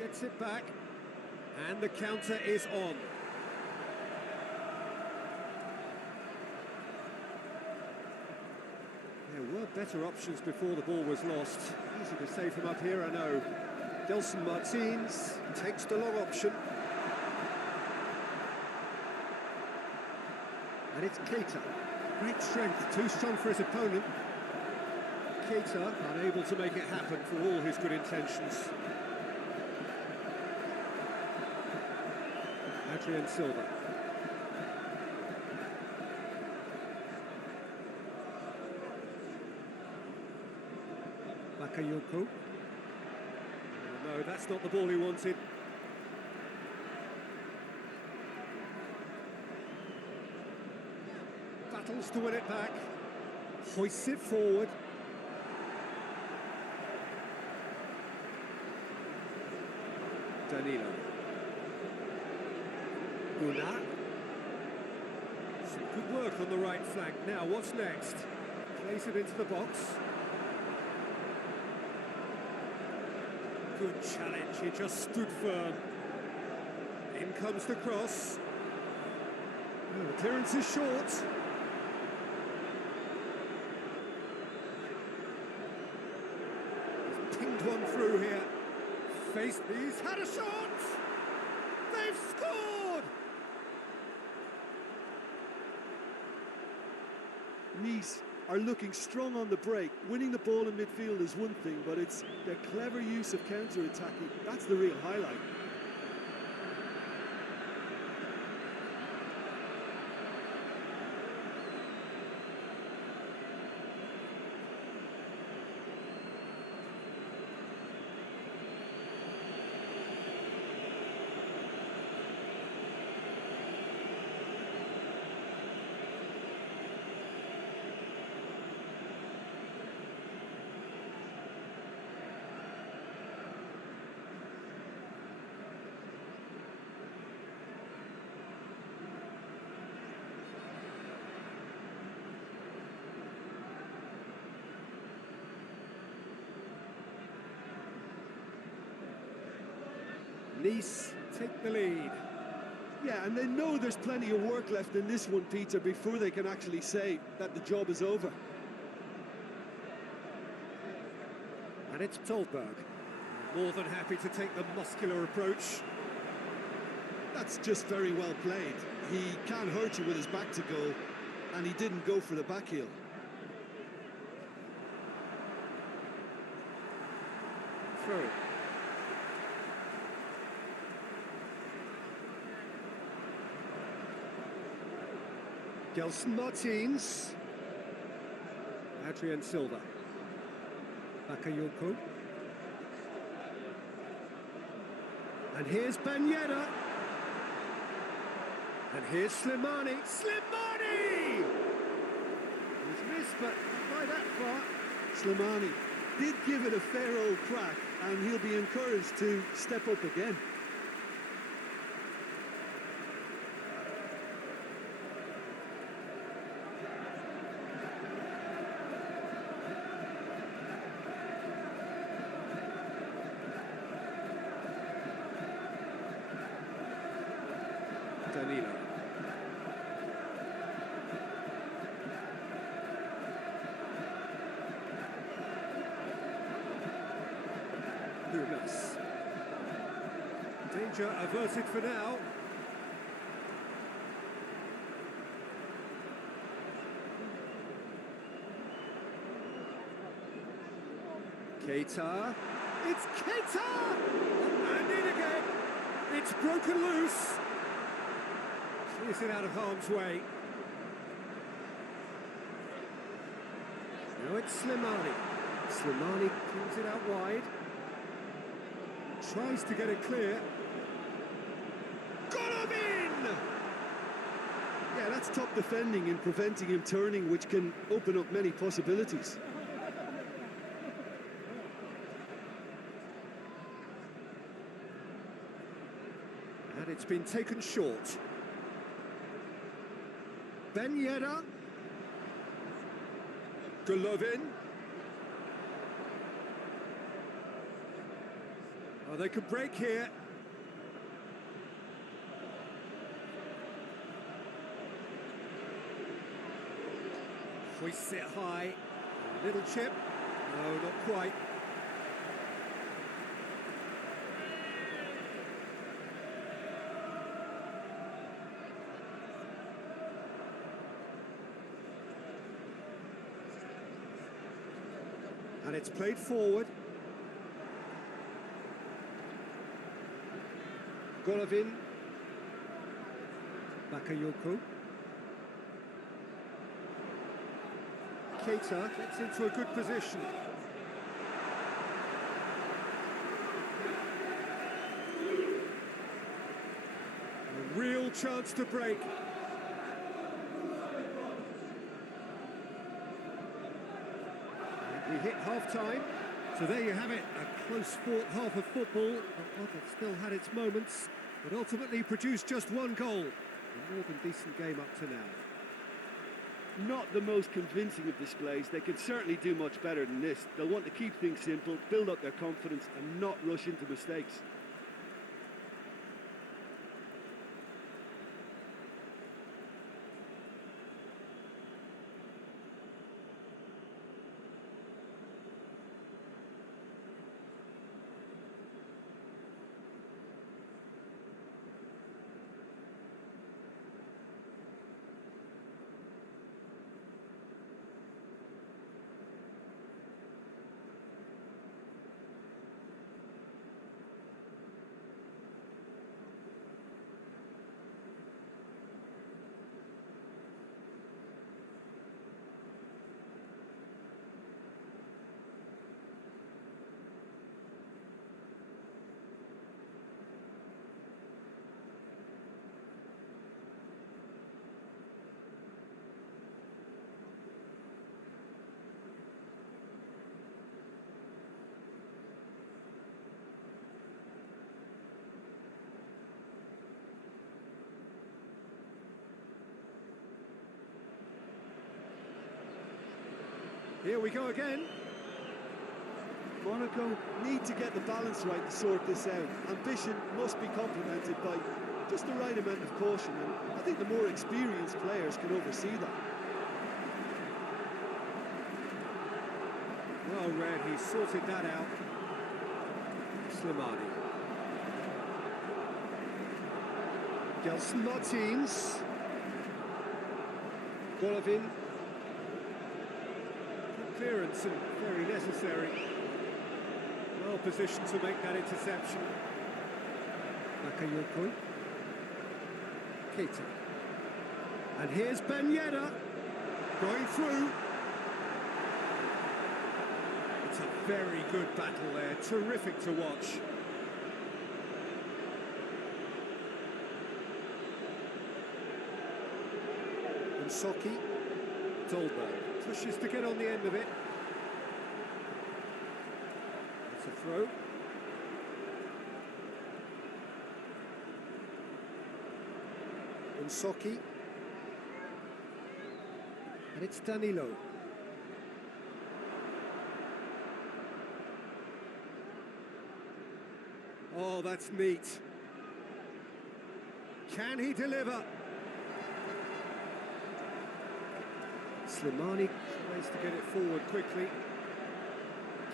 Gets it back. And the counter is on. There were better options before the ball was lost. Easy to say from up here, I know. Gelson Martins takes the long option. And it's Keita. Great strength, too strong for his opponent. Keita unable to make it happen for all his good intentions. Adrian Silva. Bakayoko. No, that's not the ball he wanted. Battles to win it back. Hoists it forward. Danilo. Guna. Some good work on the right flank. Now, what's next? Plays it into the box. Good challenge, he just stood firm. In comes the cross. Oh, the clearance is short. He's pinged one through here. He's had a shot! They've scored! Nice are looking strong on the break. Winning the ball in midfield is one thing, but it's their clever use of counter-attacking. That's the real highlight. Nice take the lead. Yeah, and they know there's plenty of work left in this one, Peter, before they can actually say that the job is over. And it's Tolberg. More than happy to take the muscular approach. That's just very well played. He can't hurt you with his back to goal, and he didn't go for the back heel. Through. Gelson Martins. Adrian Silva. Bakayoko. And here's Banyeda. And here's Slimani. Slimani! He's missed, but not by that far. Slimani did give it a fair old crack, and he'll be encouraged to step up again. Danilo. Lunas. Danger averted for now. Keita. It's Keita! And in again. It's broken loose. Clears it out of harm's way. Now it's Slimani. Slimani pulls it out wide. Tries to get it clear. Got him in! Yeah, that's top defending and preventing him turning, which can open up many possibilities. And it's been taken short. Ben Yedder. Golovin. Oh, they could break here. Hoists it high. A little chip. No, not quite. And it's played forward. Golovin. Bakayoko. Keita gets into a good position. A real chance to break. We hit half-time, so there you have it, a close-fought half of football, but it still had its moments, but ultimately produced just one goal. A more than decent game up to now. Not the most convincing of displays. They could certainly do much better than this. They'll want to keep things simple, build up their confidence and not rush into mistakes. Here we go again. Monaco need to get the balance right to sort this out. Ambition must be complemented by just the right amount of caution, and I think the more experienced players can oversee that. Well read, he sorted that out. Slimani. Gelson Martins. Golovin. Clearance and very necessary. Well positioned to make that interception. Bakayoko. Keita. And here's Ben Yedder going through. It's a very good battle there, terrific to watch. And Soki. Dolberg pushes to get on the end of it. It's a throw. And Soki. And it's Danilo. Oh, that's neat. Can he deliver? Slimani tries to get it forward quickly.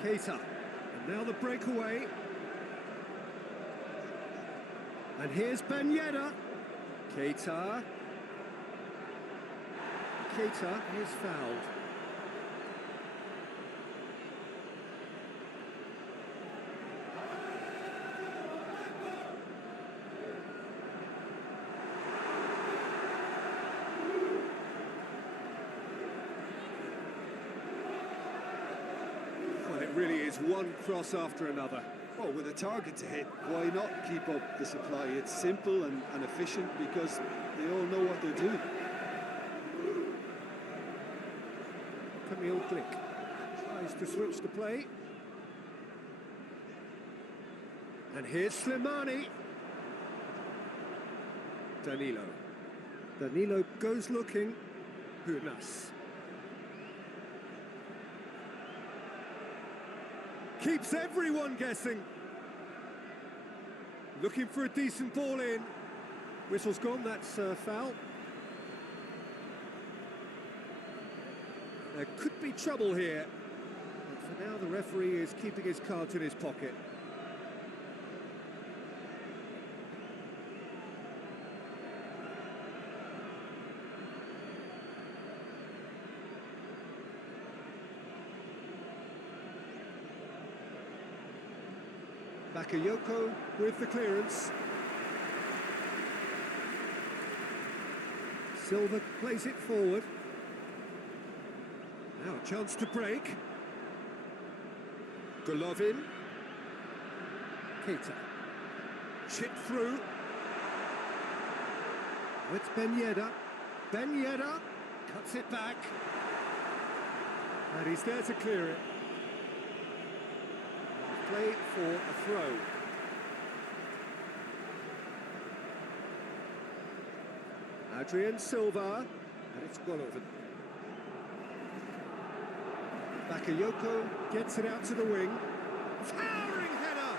Keita, and now the breakaway. And here's Ben Yedder. Keita. Keita is fouled. Really is one cross after another. Well, with a target to hit, why not keep up the supply? It's simple and efficient because they all know what they're doing. Camille Glick tries to switch the play. And here's Slimani. Danilo. Danilo goes looking. Hunas. Keeps everyone guessing. Looking for a decent ball in. Whistle's gone, that's foul. There could be trouble here. But for now, the referee is keeping his cards in his pocket. Bakayoko with the clearance. Silva plays it forward. Now a chance to break. Golovin. Keita. Chip through. Oh, it's Ben Yedder. Ben Yedder cuts it back. And he's there to clear it. Play for a throw. Adrian Silva, and it's Golovin. Bakayoko gets it out to the wing. Towering header!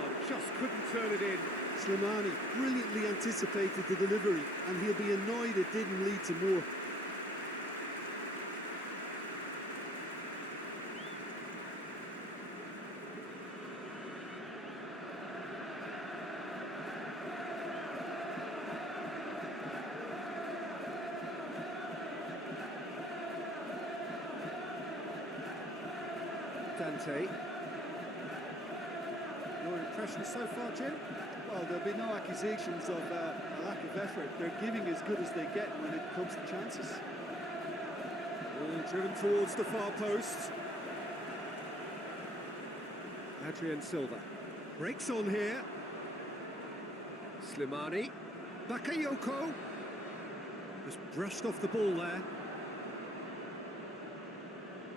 Oh, just couldn't turn it in. Slimani brilliantly anticipated the delivery, and he'll be annoyed it didn't lead to more. Dante. Your impression so far, Jim? Well, there'll be no accusations of a lack of effort. They're giving as good as they get when it comes to chances. Ball driven towards the far post. Adrian Silva breaks on here. Slimani. Bakayoko. Just brushed off the ball there.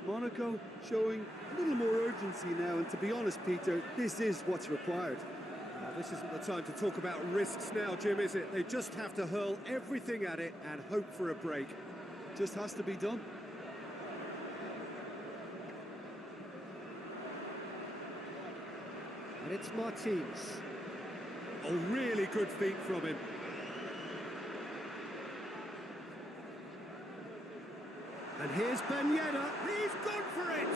Monaco showing a little more urgency now, and to be honest, Peter, this is what's required. This isn't the time to talk about risks now, Jim, is it? They just have to hurl everything at it and hope for a break. Just has to be done. And it's Martins. Oh, really good feet from him. And here's Ben Yedder. He's gone for it!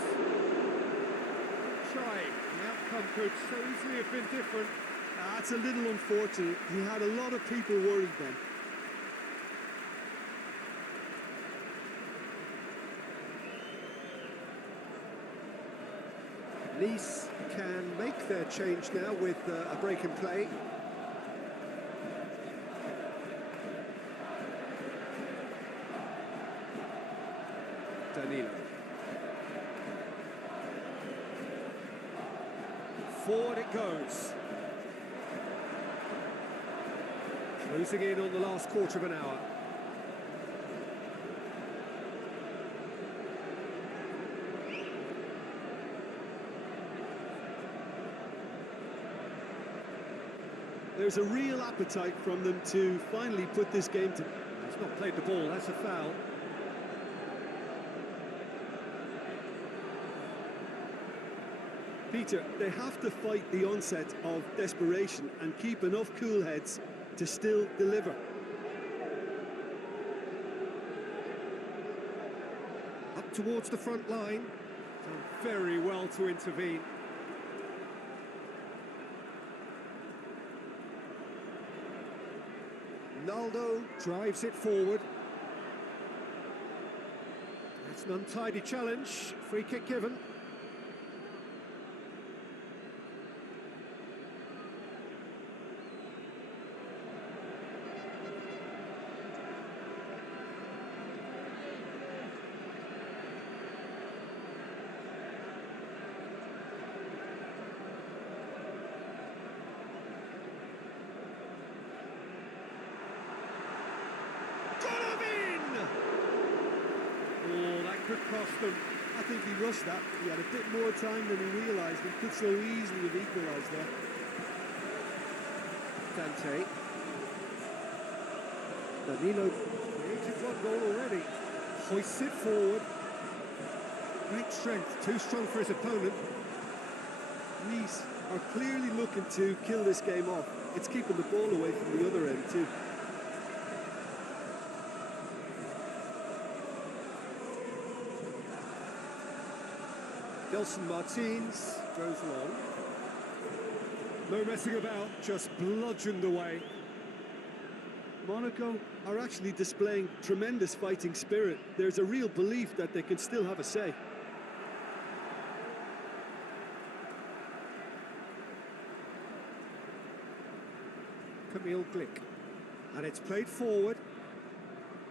Trying. The outcome could so easily have been different. That's a little unfortunate. He had a lot of people worried then. Nice can make their change now with a break in play. Danilo. Forward it goes. Closing in on the last quarter of an hour. There's a real appetite from them to finally put this game to... He's not played the ball, that's a foul. Peter, they have to fight the onset of desperation and keep enough cool heads to still deliver. Up towards the front line. Done very well to intervene. Naldo drives it forward. It's an untidy challenge. Free kick given. Could cost them. I think he rushed that. He had a bit more time than he realised. He could so easily have equalised there. Dante. Danilo created conceded one goal already. Hoists it forward. Great strength, too strong for his opponent. Nice are clearly looking to kill this game off. It's keeping the ball away from the other end too. Gelson Martins goes long. No messing about, just bludgeoned away. Monaco are actually displaying tremendous fighting spirit. There's a real belief that they can still have a say. Camille Glick. And it's played forward.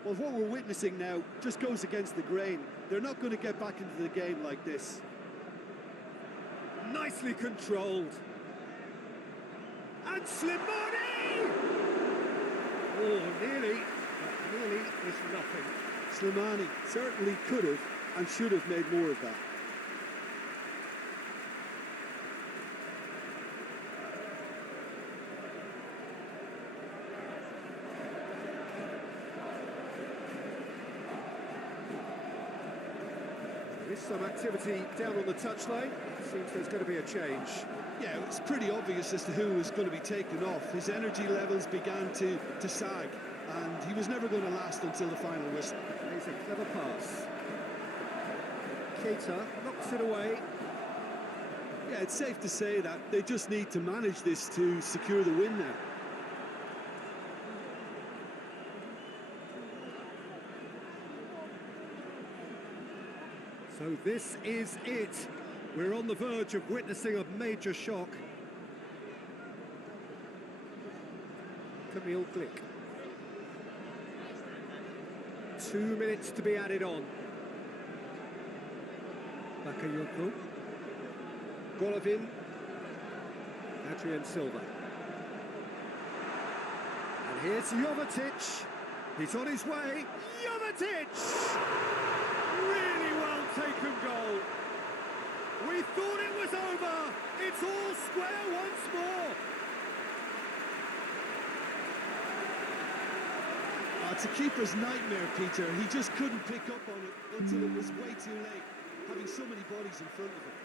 Well, what we're witnessing now just goes against the grain. They're not going to get back into the game like this. Nicely controlled. And Slimani! Oh, nearly, but nearly is nothing. Slimani certainly could have and should have made more of that. There is some activity down on the touchline. Seems there's going to be a change. Yeah, it's pretty obvious as to who was going to be taken off. His energy levels began to sag, and he was never going to last until the final whistle. He's a clever pass. Keita knocks it away. Yeah, it's safe to say that they just need to manage this to secure the win now. So this is it. We're on the verge of witnessing a major shock. Camille Glick. 2 minutes to be added on. Bakayoko. Golovin. Adrian Silva. And here's Jovetic. He's on his way. Jovetic! Really well taken goal. We thought it was over. It's all square once more. It's a keeper's nightmare, Peter. He just couldn't pick up on it until it was way too late, having so many bodies in front of him.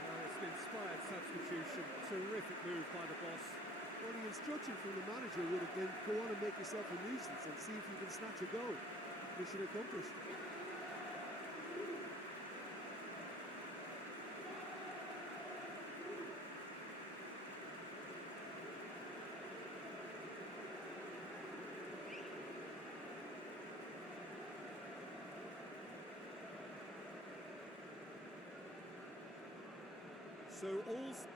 Well, it's an inspired substitution. Terrific move by the boss. Well, the instruction from the manager would have been, go on and make yourself a nuisance and see if you can snatch a goal. Mission accomplished. So all's...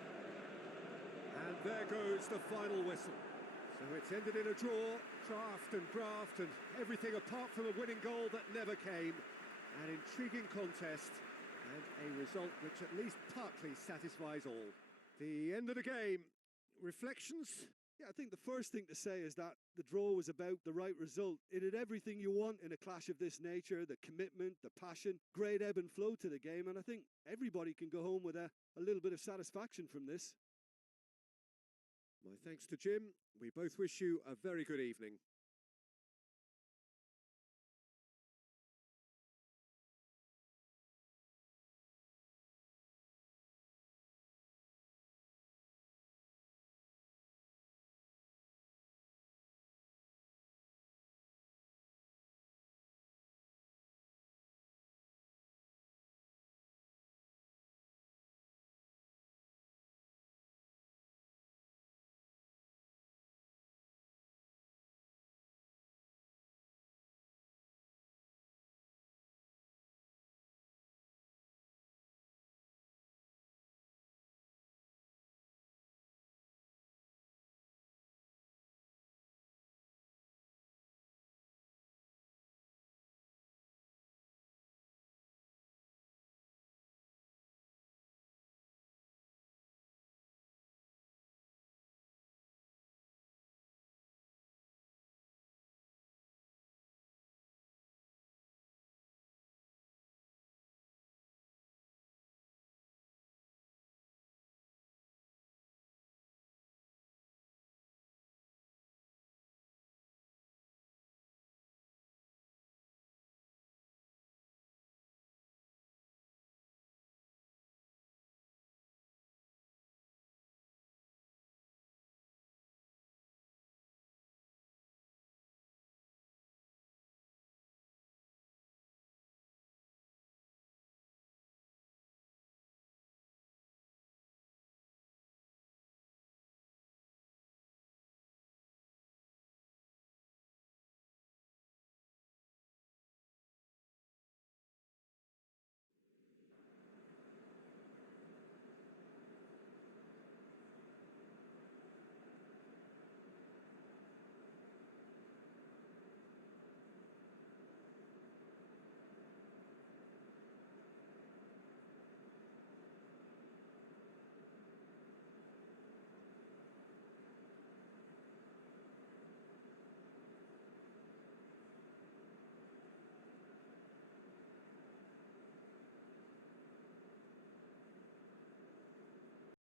And there goes the final whistle. So it's ended in a draw, craft and graft and everything apart from a winning goal that never came. An intriguing contest and a result which at least partly satisfies all. The end of the game. Reflections? Yeah, I think the first thing to say is that the draw was about the right result. It had everything you want in a clash of this nature, the commitment, the passion, great ebb and flow to the game, and I think everybody can go home with a little bit of satisfaction from this. My thanks to Jim. We both wish you a very good evening.